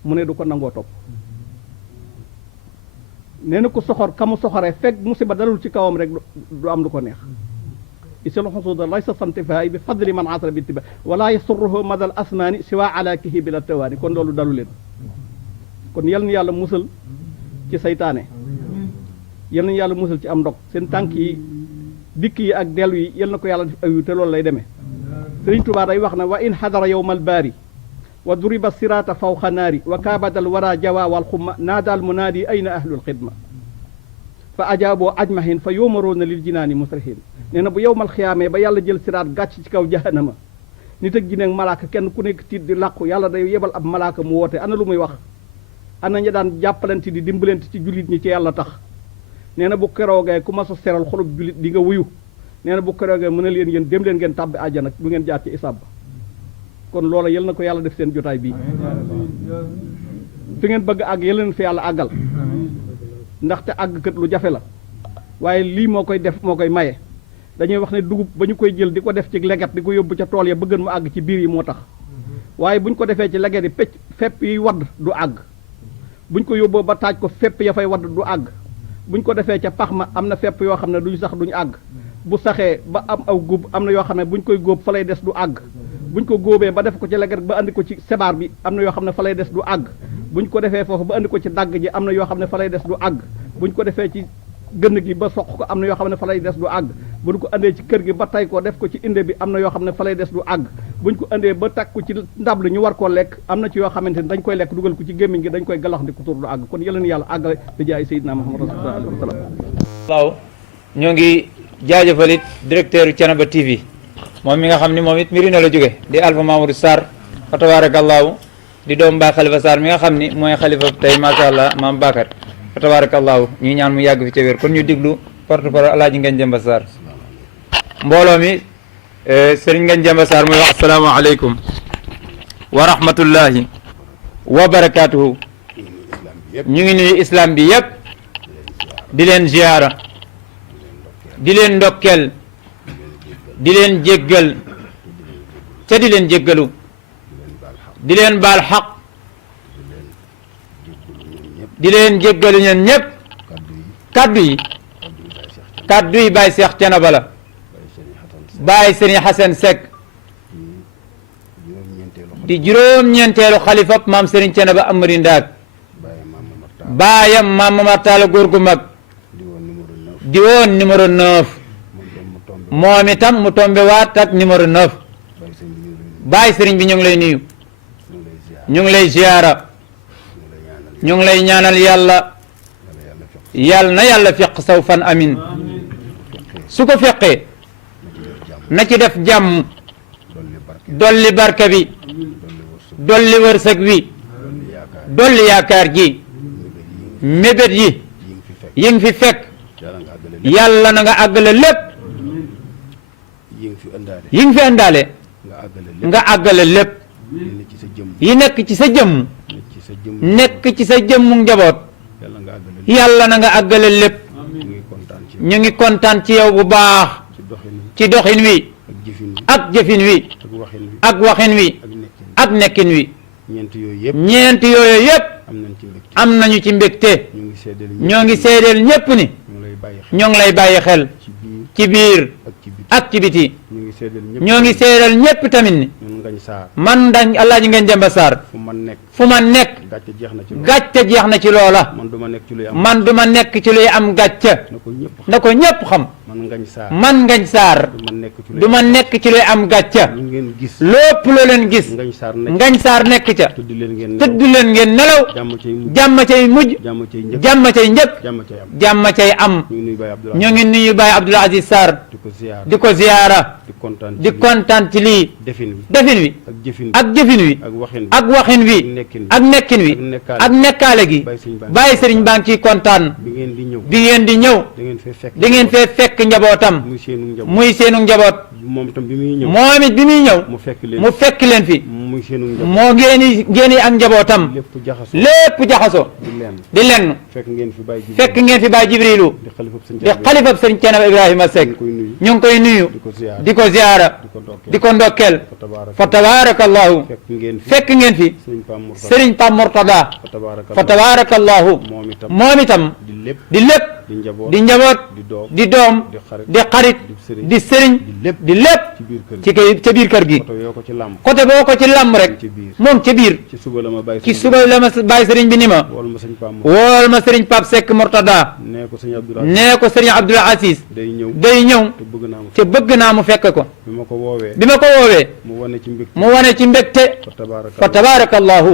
mu ne du ko nangoo topp. nee na ko soxor kamu soxoree fekk musiba dalul ci kawam rek du am lu ko neex. isil xusuuda laysa santifaa'i bi fadli man asara bi ittibaahi wala yasurruhu madal asmaani siwa alaakihi bila tawaani kon loolu dalu leen. kon yal na yàlla musal ci saytaane yal na yàlla musal ci am ndog seen tànk yi dikk yi ak dellu yi yal na ko yàlla def ayu te loolu lay demee Sëriñ Tuubaa day wax na wa in xadara yowma albaari wa duriba sirata fawqa naari wa kaabadal wara jawa wal xumma naadaal munaadi ayna ahlul xidma fa ajaaboo ajmahin fa yoomaroona lil jinaani musrihin nee na bu yowmal xiyaamee ba yàlla jël siraat gàcc ci kaw jahannama nit ak jinne ak malaaka kenn ku nekk tiit di làqu yàlla day yebal ab malaaka mu woote ana lu muy wax ana ña daan jàppalante di dimbalante ci jullit ñi ci yàlla tax nee na bu keroogee ku ma sa seral xolub jullit di nga wuyu nee na bu keroogee mën na leen yéen dem leen ngeen tàbbi àjjana bu ngeen jaar ci isaab ba kon loola yal na ko yàlla def seen jotaay bii fi ngeen bëgg àgg yal leen fi yàlla àggal ndaxte àgg kat lu jafe la waaye lii moo koy def moo koy maye dañuy wax ne dugub ba ñu koy jël di ko def ci leget di ko yóbbu ca tool ya bëggan mu àgg ci biir yi moo tax waaye bu ñu ko defee ci leget yi pecc fepp yi wadd du àgg buñ ko yóbboo ba taaj ko fepp ya fay wadd du àgg buñ ko defee ca pax ma am na fepp yoo xam ne duñu sax duñu àgg bu saxee ba am aw góob am na yoo xam ne buñ koy góob fa lay des du àgg buñ ko góobee ba def ko ci leget ba andi ko ci sebaar bi am na yoo xam ne fa lay des du àgg buñ ko defee foofu ba andi ko ci dagg ji am na yoo xam ne fa lay des du àgg buñ ko defee ci gënn gi ba soq ko am na yoo xam ne fa lay des du àgg buñ ko andee ci kër gi ba tay ko def ko ci inde bi am na yoo xam ne fa lay des du àgg buñ ko andee ba takk ko ci ndab li ñu war koo lekk am na ci yoo xamante ni dañ koy lekk dugal ko ci gémmiñ gi dañ koy galax ndi ko tur du àgg kon yàlla na yàlla àggale di jaay Seydina Muhammad sallallahu alayhi wa sallam waaw ñoo ngi jaajëfalit directeur yu Thiénaba TV moom mi nga xam ni moom it Mirina la jóge di Alpha Mamadou Sarr fa tabarakallahu di doom Baay Xalifa Sarr mi nga xam ni mooy xalifa tey masha Allah maam Bakar fa tabarakallahu ñu ñaan mu yàgg fi ca wér kon ñu diglu porte-parole Alaaji Ngagne Demba Sarr mbooloo mi Sëriñ Ngagne Demba Sarr muy wax assalaamu aleykum wa rahmatullahi wa barakatuhu ñu ngi nuyu islam bi yépp di leen ziyaara di leen ndokkeel di leen jéggal te di leen jéggalu di leen baal xaq di leen jéggalu ñeen ñépp kaddu yi Baay Seex Thiénaba la Baay Sëriñ Xasan Seck di juróom-ñeenteelu xalifab maam Sëriñ Thiénaba Amari Ndaak baayam maam Mamar Talla góor gu mag di woon numéro 9 moom itam mu tombe waat ak numéro 9 Baay Sëriñ bi ñu ngi lay nuyu ñu ngi lay ziyaara ñu ngi lay ñaanal yàlla yàlla na yàlla feq saw fan amin su ko feqee na ci def jàmm dolli barke bi dolli wërsëg wi dolli yaakaar ji mébét yi yi ngi fi fekk yàlla na nga àggale lépp yi ngi fi indaale nga àggale lépp yi nekk ci sa jëmm nekk ci sa jëmmu njaboot yàlla na nga àggale lépp ñu ngi kontaan ci yow bu baax ci doxin wi ak jëfin wi ak waxin wi ak nekkin wi ñeent yooyu yépp am nañu ci mbégte ñoo ngi seedeel ñépp ni ñoo ngi lay bàyyi xel ci biir ak ci biti ñoo ngi seedeel ñépp tamit ni man dañ Alaaji Ngagne Demba Sarr fu ma nekk gàcce jeex na ci loola man du ma nekk ci luy am gàcce na ko ñépp xam man Ngagne Sarr du ma nekk ci luy am gàcce lépp loo leen gis Ngagne Sarr nekk ca tëdd leen ngeen nelaw jàmm cay mujj jàmm cay njëkk jàmm cay am ñu ngi nuyu Baye Abdoul Aziz Sarr di ko ziyaara di kontaan ci lii defin wi ak jëfin wi ak waxin wi ak nekkin wi ak nekkaale gi Baye Sëriñ baa ngi ciy kontaan bi ngeen di ñëw da ngeen fee fekk njabootam muy seenu njaboot moom it bi muy ñëw mu fekk leen fi moo ngeen ak njabootam lépp jaxaso di lenn fekk ngeen fi Baye Jibrilu di xalifab Sëriñ Thiénaba Ibrahima Seck ñu ngi koy nuyu di ko ziyaara di ko ndokkeel fa tabarakallahu fekk ngeen fi Sëriñ Pam Murtada fa tabarakallahu moom itam di lépp di njaboot di doom di xarit di sëriñ di lépp ci ca biir kër gi côté boo ko ci làmb rek moom ca biir ci suba la ma Baye Sëriñ bi ni ma wool ma Sëriñ Pap Seck Murtada nee ko sëriñ Abdoul Aziz nee ko sëriñ Abdoul Aziz day ñëw te bëgg naa mu fekk ko bi ma ko woowee mu wane ci mbégte fa tabarakallahu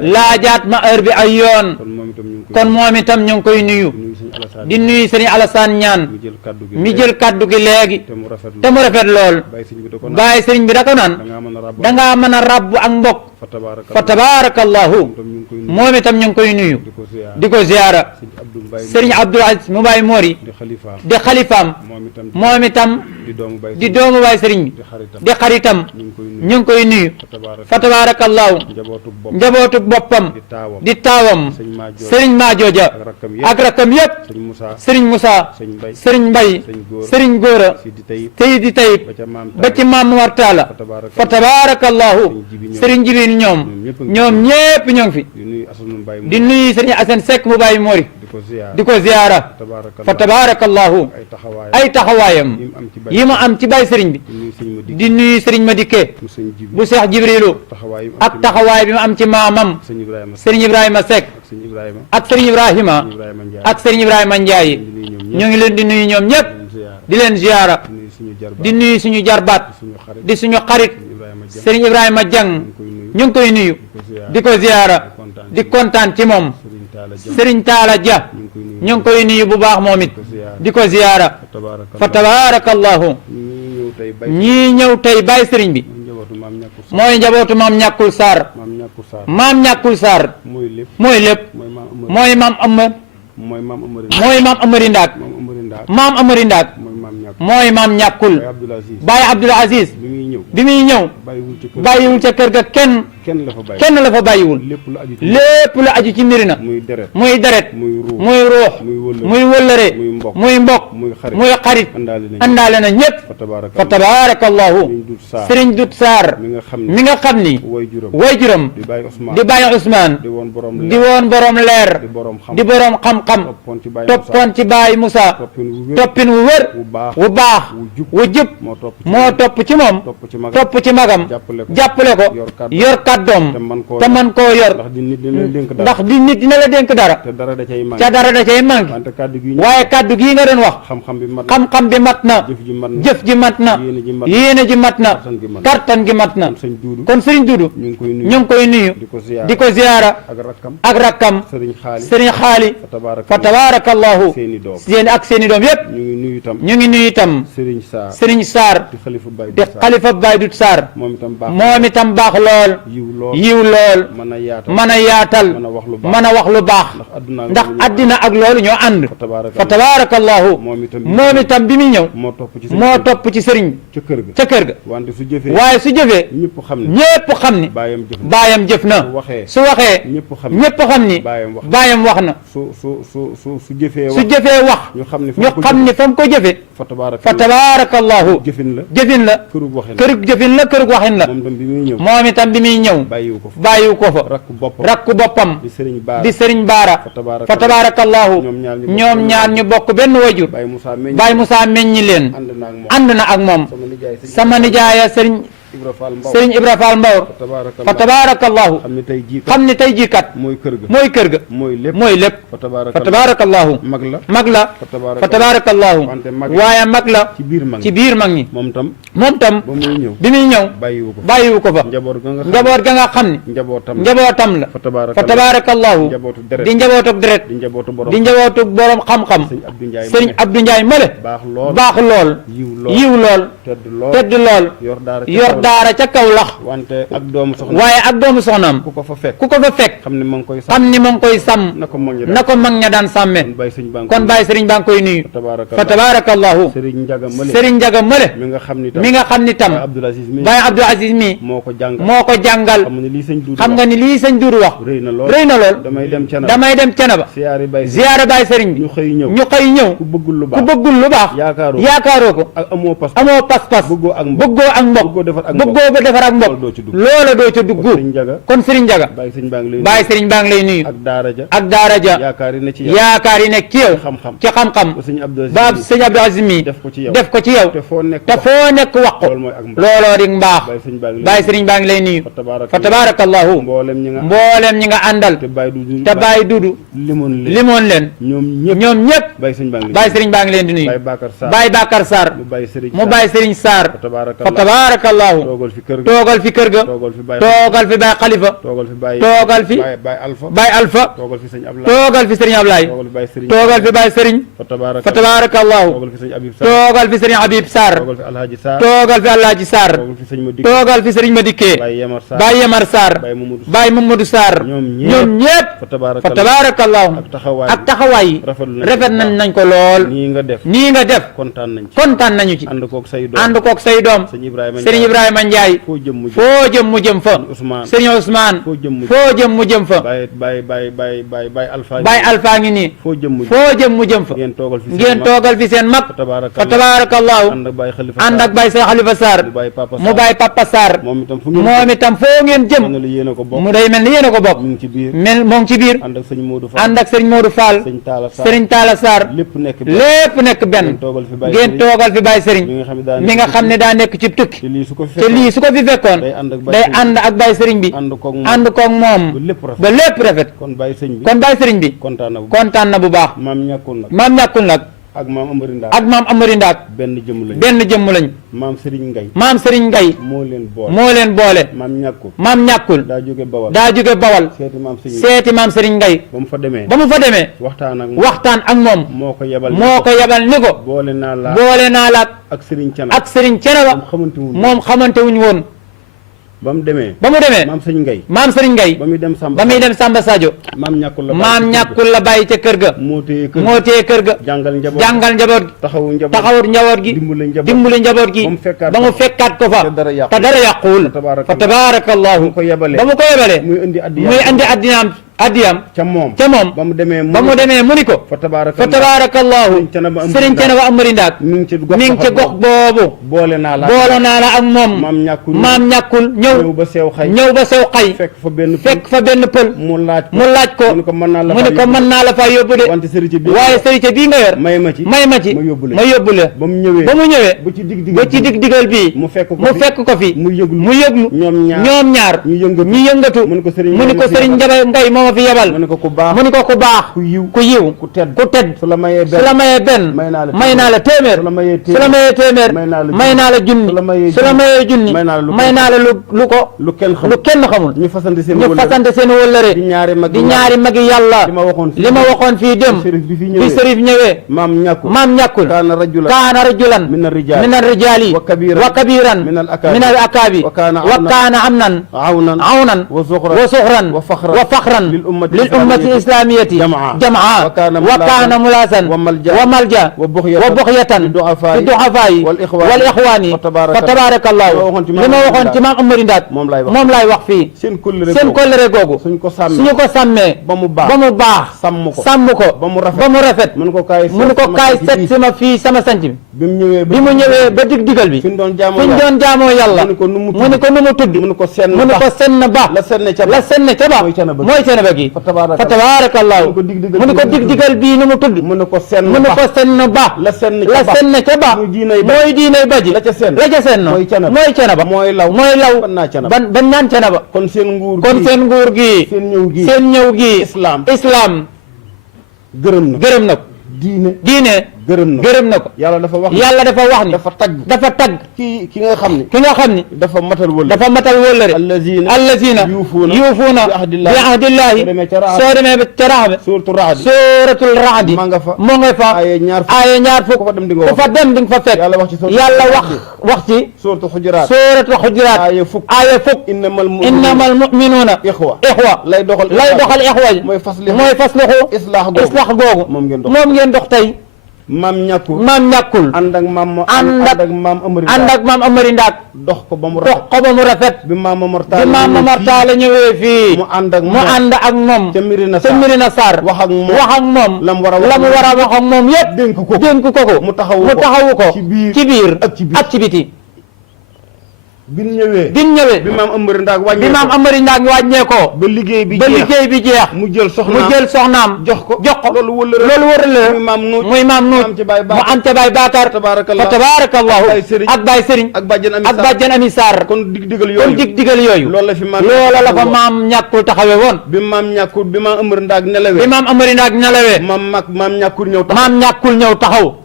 laajaat ma heure bi ay yoon kon moom itam ñu ngi koy nuyu di nuyu sëriñ Alassane ñaan mi jël kaddu gi léegi te mu rafet lool bàyyi sëriñ bi da ko naan dangaa mën a rabbu ak mbokk fa tabarakallahu moom itam ñu ngi koy nuyu di ko ziyaara sëriñ Abdoul Aziz mu bàyyi Mori di xalifaam moom itam di doomu baay sëriñ bi di xaritam ñu ngi koy nuyu fa tabarakallahu njabootu boppam di taawam sëriñ Maajooja ak rakkam yépp sëriñ Moussa sëriñ Mbay sëriñ Góora Seydi Tayib ba ci maam Mor Talla fa tabarakallahu sëriñ Jibril ñoom ñépp ñoo ngi fi di nuyu sëriñ Assane Seck mu bàyyi Mori di ko ziyaara fa tabarakallahu ay taxawaayam yi mu am ci bàyyi sëriñ bi di nuyu sëriñ Madické bu Seex Jibrilu ak taxawaay bi mu am ci maamam sëriñ Ibrahima Seck ak sëriñ Ibrahima ak sëriñ Ibrahima Ndiaye ñu ngi leen di nuyu ñoom ñépp di leen ziyaara di nuyu suñu jarbaat di suñu xarit sëriñ Ibrahima Diang ñu ngi koy nuyu di ko ziyaara di kontaan ci moom sëriñ Taala Dia ñu ngi koy nuyu bu baax moom it di ko ziyaara fa tabarakallahu ñii ñëw tey bàyyi sëriñ bi mooy njabootu maam ñàkkul Sarr maam ñàkkul Sarr mooy lépp mooy maam Amar mooy maam Amari Ndaak maam Amari Ndaak mooy maam ñàkkul Baye Abdoul Aziz bi muy ñëw bàyyiwul ca kër ga kenn la fa bàyyiwul lépp lu aju ci Médina muy deret muy ruux muy wëllëre muy mbokk muy xarit àndaale na ñëpp fa tabarakallahu Sëriñ Dut Sarr mi nga xam ni wayjuram di Baye Ousmane di woon borom leer di borom xam-xam toppoon ci Baye Moussa toppin wu wér wu baax wu jub moo topp ci moom topp ci magam jàppale ko yor kàddoom te man koo yor ndax di nit dina la dénk dara ca dara da cay manqué waaye kàddu gii nga doon wax xam-xam bi mat na jëf ji mat na yéene ji mat na kartan gi mat na kon sëriñ Dudu ñu ngi koy nuyu di ko ziyaara ak rakkam sëriñ xaali fa tabarakallahu seeni doom yépp ñu ngi nuyu itam sëriñ Sarr di xalifa Baye Dut Sarr moom itam baax lool yiw lool mën a yaatal mën a wax lu baax ndax addina ak loolu ñoo ànd fa tabarakallahu moom itam bi muy ñëw moo topp ci sëriñ ca kër ga waaye su jëfee ñépp xam ni baayam jëf na su waxee ñépp xam ni baayam wax na su jëfee wax ñu xam ni fa mu ko jëfe fa tabarakallahu jëfin la kërug jëfin la kërug waxin la moom itam bi muy ñëw bàyyiwu ko fa rakku boppam di sëriñ Baara fa tabarakallahu ñoom ñaar ñu bokk benn wajur Baye Moussa meññi leen ànd na ak moom sama nijaaya sëriñ Ibra Fall Mbawar fa tabarakallahu xam ni tey jii kat mooy kër ga mooy lépp fa tabarakallahu mag la fa tabarakallahu waaye mag la ci biir mag ñi moom tam bi muy ñëw bàyyiwu ko fa njaboot ga nga xam ni njabootam la fa tabarakallahu di njabootuk deret di njabootuk borom xam-xam sëriñ Abdou Ndiaye male baax lool yiw lool tedd lool yor daara ca kaw lax waaye ak doomu soxnaam ku ko fa fekk xam ni ma ngi koy sàmm na ko mag ña daan sàmme kon Baye sëriñ baa ngi koy nuyu fa tabarakallahu sëriñ Njaga Male mi nga xam ni tam Baye Abdoul Aziz mi moo ko jàngal xam nga ni lii sëñ Dudu wax rëy na lool damay dem Cenaba ziyaara Baye sëriñ bi ñu xëy ñëw ku bëggul lu baax yaakaaroo ko amoo pas-pas bëggoo ak mbokk bëggoo ba defar ak mbokk loola doo ca dugg kon Serigne Ndiaga Baye Serigne baa ngi lay nuyu ak daara ja yaakaar yi nekk ci yow ci xam-xam ba sëñ Abdou Aziz mi def ko ci yow te foo nekk wax ko looloo di mbaax Baye Serigne baa ngi lay nuyu fa tabarakallahu mboolem ñi nga àndal te Baye Dudu limoon leen ñoom ñëpp Baye Serigne baa ngi leen di nuyu Baye Bakar Sarr mu Baye Serigne Sarr fa tabarakallahu toogal fi kër ga toogal fi Baye Khalifa toogal fi Baye Alpha toogal fi Serigne Ablaye toogal fi Baye Serigne fa tabarakallahu toogal fi Serigne Habib Sarr toogal fi Alhaji Sarr toogal fi Serigne Madické Baye Yamar Sarr Baye Mamadou Sarr ñoom ñëpp fa tabarakallahu ak taxawaay yi rafet nañ ko lool nii nga def kontaan nañu ci ànd koog say doom Serigne Ibrahima Ndiaye foo jëm mu jëm fa Serigne Ousmane foo jëm mu jëm fa Baye Alpha ngi nii foo jëm mu jëm fa ngeen toogal fi seen mag fa tabarakallahu ànd ak Baye Cheikh Khalifa Sarr mu Baye Papa Sarr moom itam foo ngeen jëm mu day mel ni yéen a ko bokk moo ngi ci biir ànd ak Serigne Modou Fall Serigne Talla Sarr lépp nekk benn ngeen toogal fi Baye Serigne mi nga xam ne daa nekk ci tukki te lii su ko fi fekkoon day ànd ak Baye Serigne bi ànd koog moom ba lépp rafet kon Baye Serigne bi kontaan na bu baax maam ñàkkul nag ak maam Amari Ndaak benn jëmm lañ maam Serigne Ngay moo leen boole maam ñàkkul daa jóge Bawal seeti maam Serigne Ngay ba mu fa demee waxtaan ak moom moo ko yebal ni ko boole naa la ak Serigne Thiénaba moom xamante wuñ woon ba mu demee maam Serigne Ngay ba muy dem Samba Sadio maam ñàkkul la bàyyi ca kër ga moo téye kër ga jàngal njaboot gi taxawut njaboot gi dimbali njaboot gi ba mu fekkaat ko fa te dara yàquwul fa tabarakallahu ba mu ko yebalee muy indi addiyam ca moom ba mu demee mu ni ko fa tabarakallahu Serigne Thiénaba Amari Ndaak mi ngi ci gox boobu boole naa la ak moom maam ñàkkul ñëw ba sew xay fekk fa benn pël mu laaj ko mu ni ko mën naa la faa yóbbu de waaye sëriñ bii nga yor may ma ci ma yóbbu la ba mu ñëwee ba ci digal bii mu fekk ko fi mu yëglu ñoom ñaar ñu yëngatu mu ni ko Serigne Ndiaga Ngay moo ma fi yebal mu ni ko ku baax ku yiw ku tedd su la mayee benn may naa la téeméer su la mayee téeméer may naa la junni su la mayee junni may naa la lu kenn xamul ñu fasante seen wëllëre di ñaari magi yàlla li ma waxoon fii dem bi sërif ñëwee maam ñàkkul kaana rajulan min ar-rijaali wa kabiran min al-akaabi wa kaana awnan wa suxran wa faxran lil ummati islamiyati jamaa wa kaana mulaasan wa malja wa buxyatan li duxafaayi wal ixwaani fa tabaarakallahu li ma waxoon ci maam Amari Ndaak moom laay wax fii seen kóllëre googu suñu ko sàmmee ba mu baax sàmm ko ba mu rafet mun ko kaay set si ma fii sama sanc bi mu ñëwee ba digal bi fi ñu doon jaamoo yàlla mu ni ko nu mu tudd mu ni ko senn ba la senn ca ba mooy Thiénaba gi fa tabarakallahu mu ni ko digal bii nu mu tudd mu ni ko senn ba la senn ca ba mooy diinay baji la ca senn mooy Thiénaba mooy law ban naan Thiénaba kon seen nguur gi seen ñëw gi islam gërëm na ko diine gërëm na ko yàlla dafa wax ni dafa tagg ki nga xam ni dafa matal wëllëre allazina yuufuuna bi ahdillahi soo demee ca raxbe suratul raxdi moo nga fa aaya ñaar fukk ku fa dem di nga fa fekk yàlla wax ci suratul xujuraat aaya fukk innamal muminuuna ixwa lay doxal ixwa ji mooy fasluxu islaax googu moom ngeen dox tey maam ñàkkul ànd ak maam Amari Ndaak dox ko ba mu rafet bi maam Momar Taala ñëwee fii mu ànd ak moom ca Mirina Sarr wax ak moom la mu war a wax ak moom yépp dénk ko mu taxawu ko ci biir ak ci biti bin ñëwee bin ñëwee bi maam Amari Ndaak bi wàññee maam Amari Ndaak wàññeekoo ba liggéey bi ba jeex liggéey bi jeex mu jël soxnaam jox ko loolu wëllëre wërale muy maam nuuj am ci Baay mu am ca Baay Bakar fa tabarakallahu ak Baay Sëriñ ak bàjjen Ami Sarr kon digal yooyu loola la fa maam ñàkkul taxawe woon bi maam Amari Ndaak nelawee bi maam Amari Ndaak nelawee maam ñàkkul ñëw taxaw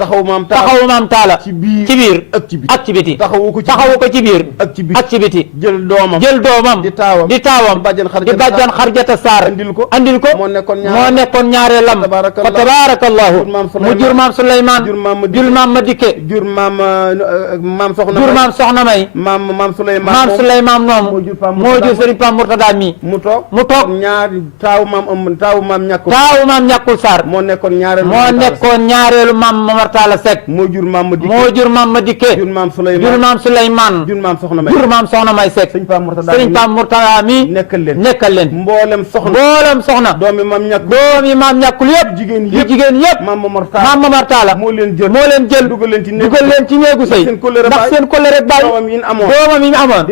maam taala ci biir ak ci biti taxawu ko ci biir ak ci biti jël doomam di taawam di bàjjan Xarjata Sarr andil ko moo nekkoon ñaareelam fa tabarakallahu mu jur maam Souleymane jur maam Madike jur maam soxna may maam Souleymane moom moo jur Serigne Pam Mourtada mi mu toog ñaari taawu maam ñàkkul Sarr moo nekkoon ñaareelu maam Momar Talla Seck moo jur maam Madike jur maam Souleymane jur maam soxna may Seck Serigne Pam Mourtada mi nekkal leen mboolem soxna doomi maam ñàkkul yëpp jigéen yëpp maam Momar Talla moo leen jël dugal leen ci néegu sëy ndax seen kóllëre baay doomam yi ñu amoon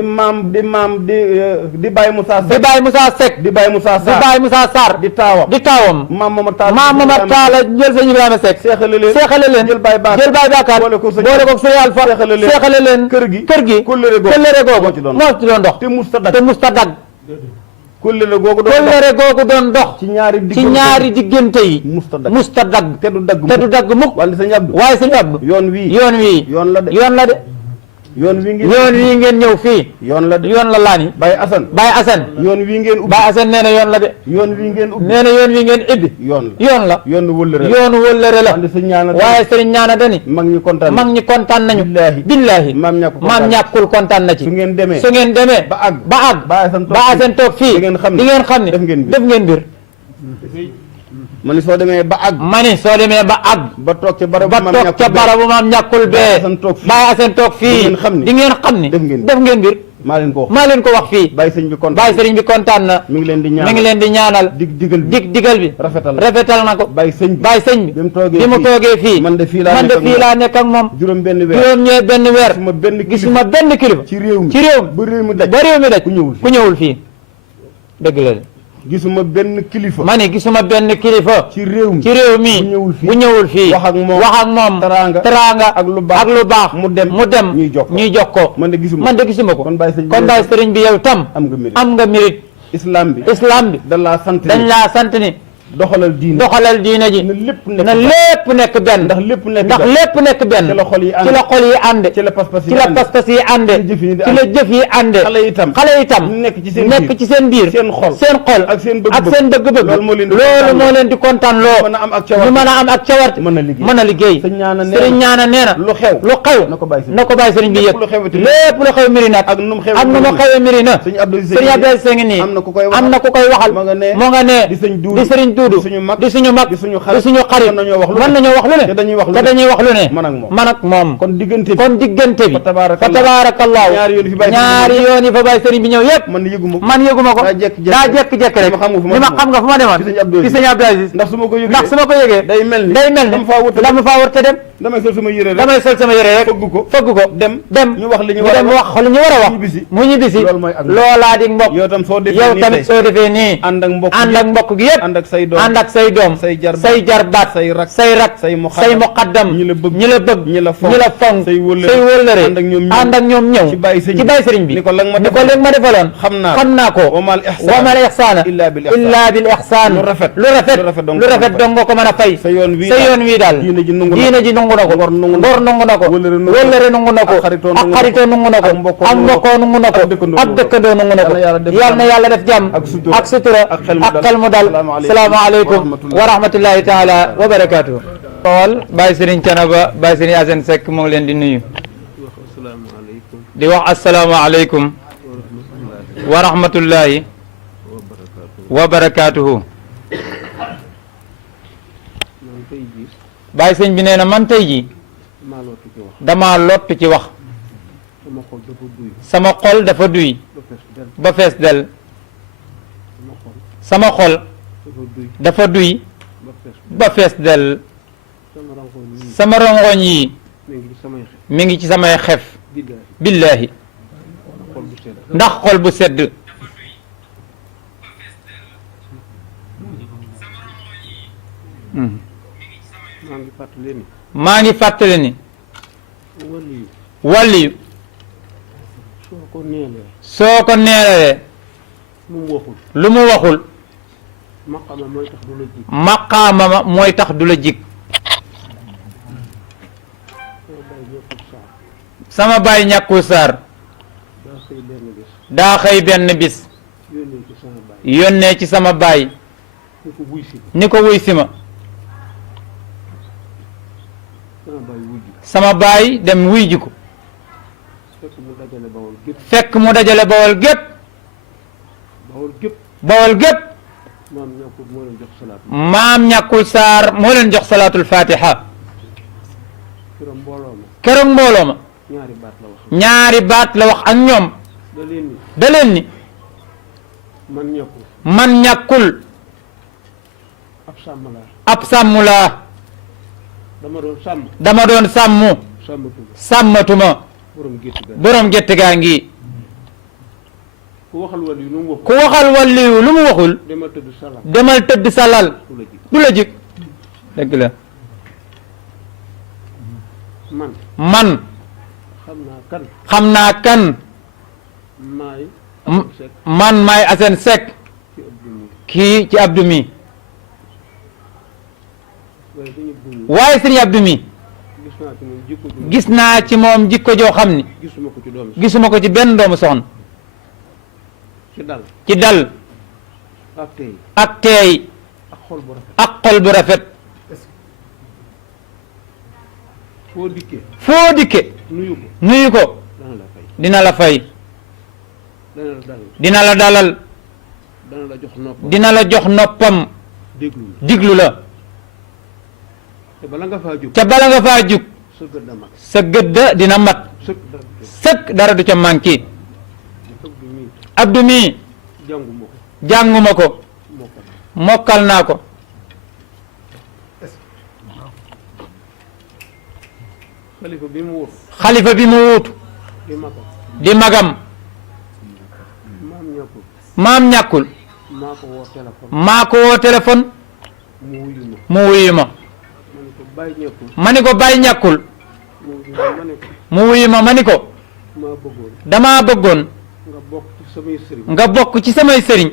di Baye Moussa Seck di Baye Moussa Sarr di taawam maam Momar Talla jël sëñ Ibrahima Seck seexale leen jël Baye Bakar boole ko sëñ Alpha seexale leen kër gi kóllëre googu moo ci doon dox te musta dagg kóllëre googu doon dox ci ñaari diggante yi musta dagg te du dagg mukk waaye sëñ Abdou yoon wii yoon wi ngeen ñëw fii yoon la laani Baye Assane yoon wi ngeen ubbi Baye Assane nee na yoon la de yoon wi ngeen ubbi yoon la yoonu wëllëre la waaye sëriñ ñaana dani mag ñi kontaan nañu billahi maam ñàkkul kontaan na ci su ngeen demee ba àgg Baye Assane toog fii di ngeen xam ne def ngeen mbir ma ni soo demee ba àgg ba toog ca barabu maam ñàkkul bee Baye Assane toog fii di ngeen xam ni def ngeen mbir maa leen ko wax fii Baye Sëriñ bi kontaan na mi ngi leen di ñaanal digal bi rafetal na ko Baye Sëñ bi bi mu toogee fii man de fii laa nekk ak moom juróom benn weer gisuma benn kilifa ci réew mi ba réew mi daj ku ñëwul fii dëgg la gisuma benn kilifa ci réew mi bu ñëwul fii wax ak moom teraanga ak lu baax mu dem ñuy jox ko man de gisuma ko kon Baye Sëriñ bi yow tam am nga mérite islam bi dañ laa sant ni doxalal diine ji na lépp nekk benn ndax lépp nekk benn ci la xol yi ànde ci la pas-pas yi ànde ci la jëf yi ànde xale itam nekk ci seen biir seen xol ak seen bëgg-bëgg loolu moo leen di kontaan loo ñu mën a am ak cawarte mën a liggéey sëriñ ñaana nee na lu xew na ko bàyyi sëriñ bi yëg lépp lu xew mbiri nag ak nu mu xewee mbiri na sëriñ Abdou Seng nii am na ku koy waxal moo nga ne di sëriñ Duudu di suñu mag di suñu xarit mën nañoo wax lu ne te dañuy wax lu ne man ak moom kon diggante bi fa tabarakallahu ñaari yoon yi fa Baye Sëriñ bi ñëw yëpp man yëguma ko daa jekk-jekk rek ni ma xam nga fu ma demoon ci sëñ Abdou Aziz ndax su ma ko yëgee day mel ni dama faa war te dem damay sol sama yére rek fëgg ko dem ñu wax li ñu war a wax mu ñibbisi loolaa di mbokk yow tamit soo defee nii ànd ak mbokk gi yëpp ànd ak say doom say jarbaat say rak say muqaddam ñi la bëgg ñi la fonk say wëllëre ànd ak ñoom ñëw ci Baye Sëriñ bi ni ko léegi ma defaloon xam naa ko wamal ihsaana illa bil ihsaan lu rafet dong nga ko mën a fay sa yoon wi daal diine ji nungu na ko ngor nungu na ko wëllëre nungu na ko ak xaritoo nungu na ko ak mbokkoo nungu na ko ak dëkkandoo nungu na ko yal na yàlla def jàmm ak sutura ak xel mu dal salaamaaleykum wa rahmatullahi taala wa barakaatuhu xool Baye Sëriñ Canaba Baye Sëriñ Assane Seck moo ngi leen di nuyu di wax asalaamaaleykum wa rahmatullahi wa barakaatuhu Baye Sëñ bi nee na man tey ji dama lott ci wax sama xol dafa duy ba fees del sama xol dafa duy ba fees del sama rongoñ yi mi ngi ci samay xef billahi ndax xol bu sedd maa ngi fàttali ni waliyu soo ko neelalee lu mu waxul maqaama ma mooy tax du la jig sama baay ñàkkul saar daa xëy benn bis yónnee ci sama baay ni ko wuy si ma sama baay dem wuy ji ko fekk mu dajale bawol gépp bawol gépp maam ñàkkul saar moo leen jox salaatul fatiha keroog mbooloo ma ñaari baat la wax ak ñoom da leen ni man ñàkkul ab sàmm laa dama doon sàmm sàmmatuma borom gétt gaa ngi ku waxal waliyu lu mu waxul demal tëdd salal du la jig dëgg la man xam naa kan man maay Assane Seck kii ci Abdou mi waaye sëriñ Abdou mi gis naa ci moom jikko joo xam ni gisuma ko ci benn doomu soxna ci dal ak teey ak xol bu rafet foo dikke nuyu ko dina la fay dina la dalal dina la jox noppam diglu la ca bala nga faa jug sa gëdda dina mat sëkk dara du ca manqué Abdou mi jànguma ko mokkal naa ko xalifa bi mu wuutu di magam maam ñàkkul maa ko woo téléphone mu wuyu ma ma ni ko bàyyi ñàkkul mu wuyu ma ma ni ko damaa bëggoon nga bokk ci samay sëriñ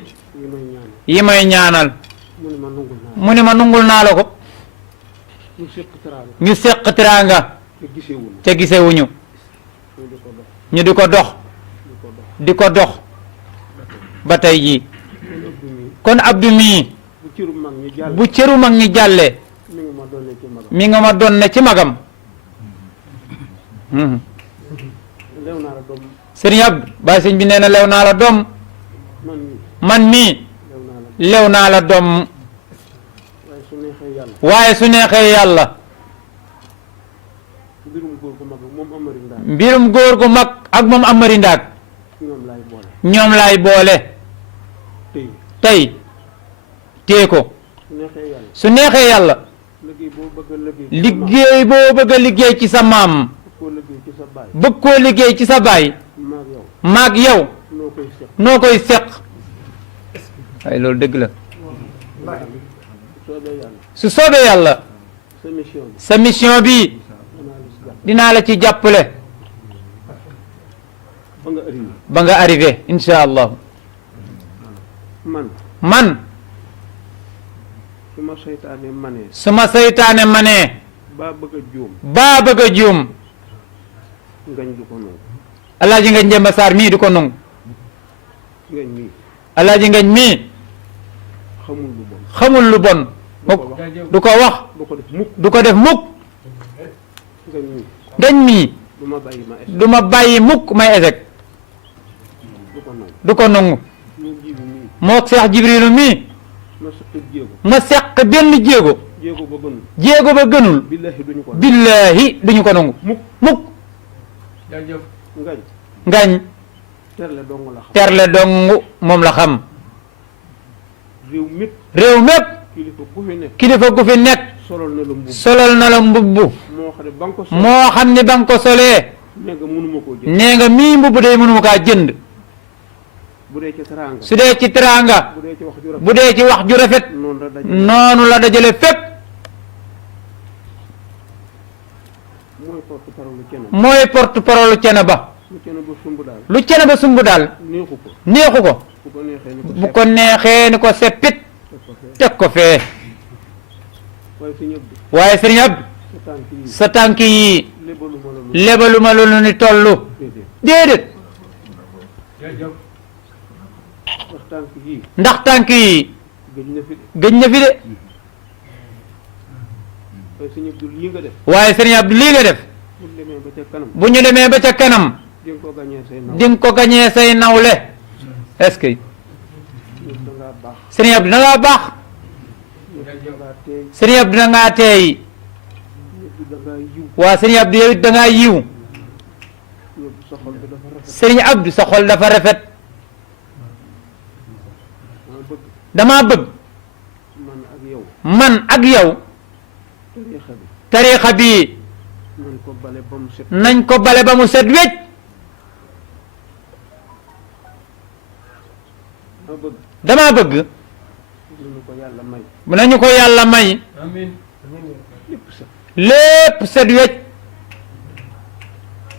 yi may ñaanal mu ni ma nungul naa la ko ñu seq teraanga te gisewuñu ñu di ko dox di ko dox ba tey jii kon Abdou mii bu cëru mag ñi jàllee mi nga ma doon ne ci magam sëriñ Abdou Baye sëñ bi nee na lew naa la doom man mii lew naa la doom waaye su neexee yàlla mbirum góor gu mag ak moom amari ndaag ñoom laay boole tey tee ko su neexee yàlla liggéey boo bëgg a liggéey ci sa maam bëgg koo liggéey ci sa baay maag yow noo koy seq ay loolu dëgg la su soobee yàlla sa mission bi dinaa la ci jàppale ba nga arrivé insha allah man su ma seytaane manee baa bëgg a juum alaaji ngañ Demba Sarr mii du ko nangu alaaji ngañ mii xamul lu bon du ko wax du ko def mukk ngañ mii du ma bàyyi mukk may échec du ko nangu moo Seex Jibrilu mii ma seq benn jéego ba gënul billaahi duñu ko nangu mukk ngañ terle dong moom la xam réew mépp kilifa gu fi nekk solal na la mbubb moo xam ne ba nga ko solee nee nga mii mbubb day mënuma kaa jënd bu dee ci teraanga su dee ci teraanga bu dee ci wax ju rafet bu dee ci wax ju rafet noonu la dajale fépp mooy porte parole cene mooy porte parole cene ba lu cene ba sumb daal lu cene ba sumb daal neexu ko neexu ko bu ko neexee ni ko bu ko neexee ni ko seppit teg ko fee waaye si ñëpp waaye sëriñ Abdu sa tànk yi sa tànk yi lébaluma la lu lebaluma loolu ni tollu déedéet déedéet ndax tànk yi ndax tànk yi gëj na fi de gëj na fi de waaye si ñëpp lii nga def waaye sëriñ Abdu lii nga def bu demee ba ca kanam bu ñu demee ba ca kanam di nga ko gañee say naw di nga ko gañee say nawle est-ce que ñëpp da ngaa baax sëriñ Abdu da ngaa baax ñëpp da ngaa teey sëriñ Abdu da ngaa teey ñëpp da ngaa yiw waa sëriñ Abdu yow it da ngaa yiw ñëpp sa xol bi dafa rafet sëriñ Abdu sa xol dafa rafet maa bëgg damaa bëgg man ak yow man ak yow tariixa bi tariixa bii nañ ko bale ba mu set nañ ko bale ba mu set wecc maa bëgg damaa bëgg nañu ko yàlla may nañu ko yàlla may lépp set lépp set wecc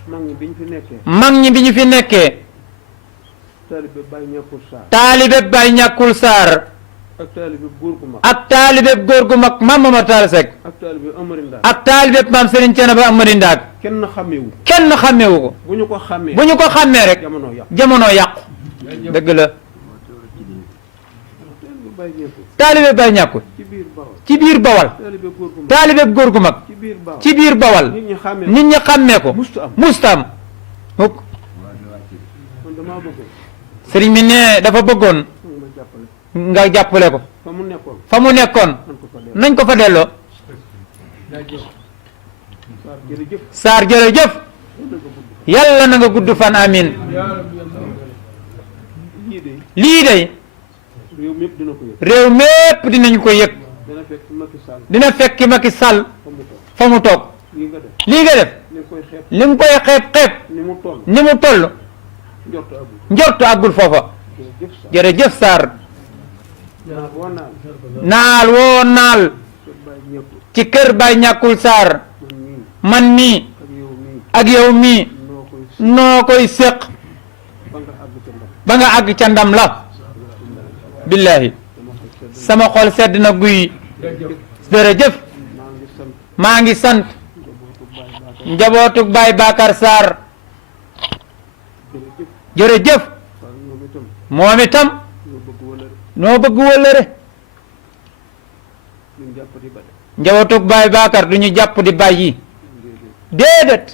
mag ñi biñ fi nekkee mag ñi bi ñu fi nekkee taalibe Baay ñàkkul saar taalibe bay ñàkkul saar ak taalibe góor gu mag ak taalibe góor gu mag maam Momar Talla Seck ak taalibe Amari Ndaa ak taalibe maam Serigne Thiénaba Amady Ndaak kenn xàmmeewu kenn xàmmeewu ko bu ñu ko xàmmee bu ñu ko xàmmee rek jamono yàqu jamono yàqu dëgg la taalibe Baay ñàkkul taalibe bay ñàkkul ci biir Bawol ci biir bawal taalibe góor gu mag taalibe góor gu mag ci biir Bawol ci biir bawal nit ñi xàmmee nit ñi xàmmee ko musta am musta am mukk man damaa bëggoon sëriñ mi ne dafa bëggoon ma jàppale nga jàppale ko fa mu nekkoon fa mu nekkoon man ko fa def nañ ko fa delloo Saar jërëjëf Saar jërëjëf yàlla na nga gudd fan amin lii de lii day réew mépp dina ko yëg réew mépp dinañu ko yëg dina fekk Macky Sall dina fekki Macky Sall fa mu toog fa mu toog lii nga def lii nga def li koy xeeb li nga koy xeeb ni mu toll ni mu toll njort abul njortu àggul foofa jërëjëf Saar jërëjëf Saar naa boo naan naal woo naal sa Baay ñàkkul ci kër Baay ñàkkul Saar man man mii mii ak yow mii ak yow mii noo koy noo koy séq ba nga àgg ca ndam ba nga àgg ca ndam la billaahi sama xol sedd na guy jërëjëf maa ngi sant maa ngi sant njabootu Baay njabootug Baay Bakar Baakar Sarr jërëjëf jërëjëf waaw ñoom itam moom itam ñoo bëgg wala rek noo bëgg wëllëre ñu jàpp di ba de njabootug Baay Bakar du ñu jàpp di bàyyi déedéet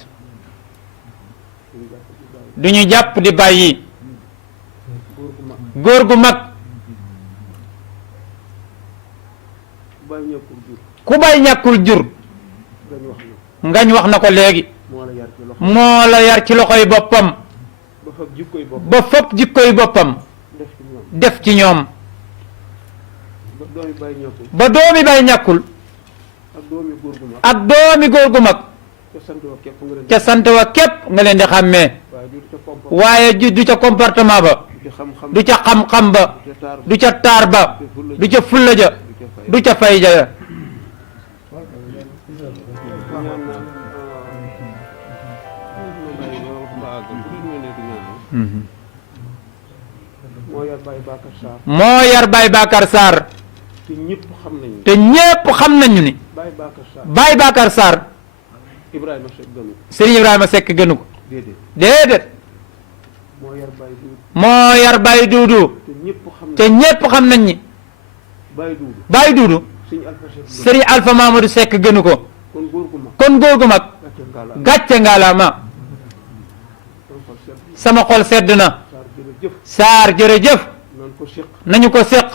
du ñu jàpp di bàyyi góor gu mag góor gu mag Baay ñàkkul jur ku bay ñàkkul jur dañu wax ngañ wax na ko léegi moo la yar ci loxo moo la yar ci loxoy boppam ba fab jikkoy bopp ba fopp jikkoy boppam def ci ñoom def ci ñoom ba doomi Baay ñàkkul ba doomi bay ñàkkul ak doomi góor gu mag ak doomi góor gu mag te sant wa képp nga leen ca sant wa képp nga leen di xàmmee waaye du ca compo waaye du ca comportement ba du ca xam-xam du ca xam-xam ba du ca taar du ca taar ba du ca fulla ja du ca fay ja ñaan naa moo yar Baay Bakar Sarr moo yar Baay Bakar Sarr te ñëpp xam nañu te ñépp xam nañu ni Baay Bakar Sarr Baay Bakar Sarr Ibrahima Seck gënu Serigne Ibrahima Seck gënu ko déedéet déedéet moo yar Baay Duudu moo yar Baay Duudu te ñëpp xam te nañu ñépp xam nañ ni Baay Duudu Baay Duudu Sëñ Alpha Seck gënu Serigne Alpha Mamadou Seck gënu ko kon góor gu mag kon góor gu mag gàcce ngala gàcce ngaalaama kon xol seet sama xol sedd na Sarr jërëjëf Saar jërëjëf noonu ko séq nañu ko séq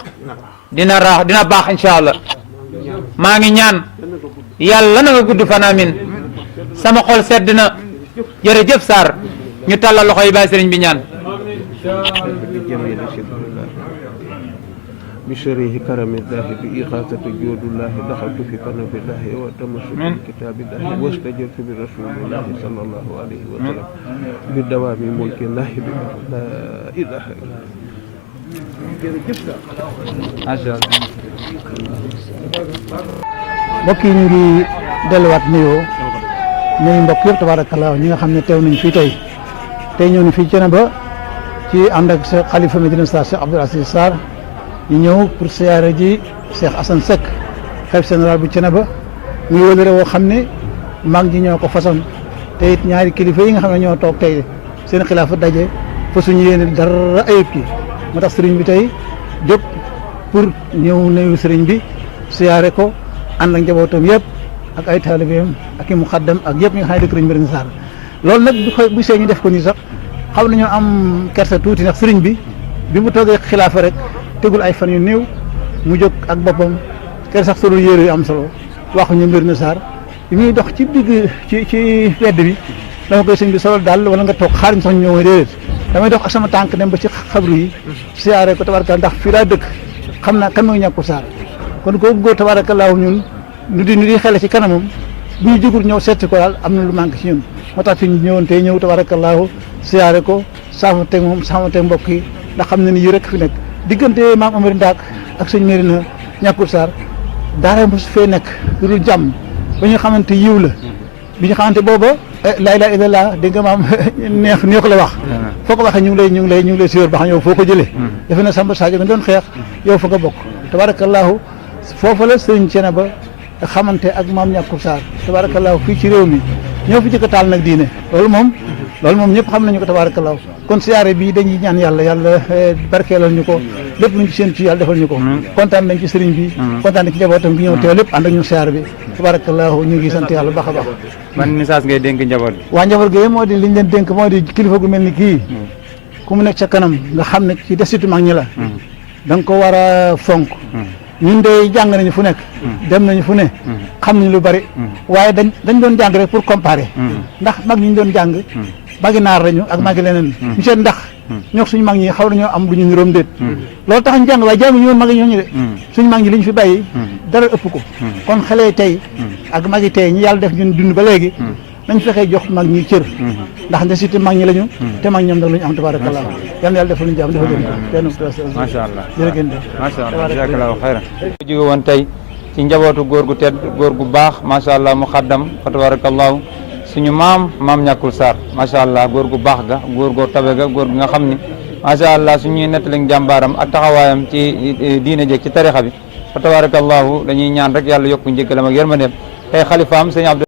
dina baax dina baax incha allah maa ngi ñaan maa ngi ñaan yal na ko gudd yàlla na nga gudd fan amin sama xol sedd na jërëjëf Saar ñu tàllal loxo yi bàyyi sëriñ bi ñaan بشره كرم الله بإغاثة جود الله دخلت في كنف الله وتمسك بكتاب الله واستجرت برسول الله صلى الله عليه وسلم بدوام ملك الله لا إله إلا الله macha allah. mbokk yi ñu ngi delluwaat nuyoo ñuy mbokk yëpp tabaarakallaa ñi nga xam ne teew nañ fii tey ñëw na fii Thiénaba ci ànd ak Cheikh Khalifa Médina Sarr Cheikh Abdoul Aziz Sarr ñu ñëw pour siyaare ji Cheikh Assane Seck xalifa général bu Thiénaba muy wëlëre woo xam ne mag ñi ñoo ko façon te it ñaari kilifa yi nga xam ne ñoo toog tey seen xilaafa daje fa suñu yéene dara ayib ki moo tax sëriñ bi tey jóg pour ñëw nuyu sëriñ bi siyaare ko ànd ak njabootam yëpp ak ay taalibeem ak i muxaddam ak yëpp ñi nga xam ne dëkk nañ Médina Sarr loolu nag bu see ñu def ko nii sax xaw nañoo am kersa tuuti ndax sëriñ bi mu toogee xilaafa rek tegul ay fan yu néew mu jóg ak boppam kër sax solul yére yu am solo waxu ñu Médina Sarr bi muy dox ci digg ci wedd bi dama koy sëñ bi solol daal wala nga toog xaariñ sax ñu ñëw déedéet damay dox ak sama tànk dem ba ci xabru yi siyaare ko tabaraka ndax fii laa dëkk xam naa kan mooy ñàkku Sarr kon kooku góor tabaarakallaahu ñun nu di xele ci kanamam bu ñu jógul ñëw seeti ko daal am na lu manqué ci ñun moo tax fi ñu ñëwoon tey ñëw tabaarakallaahu siyaare ko saafanteeg moom saafanteeg mbokk yi ndax xam ne ni yi rek fi nekk diggante maam Amari Ndaak ak sëñ Médina ñàkku Sarr daara mosu fee nekk lu dul jàmm ba ñu xamante yiw la bi ñu xamante booba laa ilaaha illallaah dégg nga maam neex la wax foo ko waxee ñu ngi lay siwér ba xam yow foo ko jëlee defe na Samba Sadio nga doon xeex yow fa nga bokk tabaarakallaahu foofa la sëriñ Thiénaba xamante ak maam ñàkku Sarr tabaarakallaahu fii ci réew mi ñoo fi jëkk a taal nag diine loolu moom ñëpp xam nañu ko tabaarakallaahu kon siyaare bi dañuy ñaan yàlla barkeelal ñu ko lépp luñ ci seen ci yàlla defal ñu ko kontaan nañ ci sëriñ bi kontaan nañ ci njabootam gi ñëw teew lépp ànd ak ñun siyaare bi tabaarakallaahu ñu ngi sant yàlla baax a baax man message ngay dénk njaboot bi. waa njaboot gi moo di liñ leen dénk moo di kilifa gu mel ni kii ku mu nekk ca kanam nga xam ne ci desitu mag ñi la da nga ko war a fonk ñun de jàng nañu fu nekk dem nañu fu ne xam nañu lu bari waaye dañ doon jàng rek pour comparer ndax mag ñi ñu doon jàng magi naar lañu ak magi leneen ñu seet ndax ñoo suñu mag ñi xaw nañoo am lu ñu niroom déet loolu tax ñu jàng waaye jàng ñu woon magi ñooñu de suñu mag ñi li ñu fi bàyyi dara ëpp ko kon xale tey ak magi tey ñi yàlla def ñun dund ba léegi nañ fexee jox mag ñi cër ndax ndesiti mag ñi lañu te mag ñoom nag la ñu am tabarakallah yal na yàlla defal ñu jàmm defal leen macha allah jërëjëf macha allah jazakallahu xayran jóge woon tey ci njabootu góor gu tedd góor gu baax macha allah mu xaddam fa tabarakallahu suñu maam ñàkkul Sarr macha allah góor gu baax ga góor goo tabe ga góor gi nga xam ni macha allah suñuy nettali jàmbaaram ak taxawaayam ci diine jeeg ci tarixa bi fa tabarakallahu dañuy ñaan rek yàlla yokku njëkkalam ak yërmandeem tey xalifaam sëñ Abdou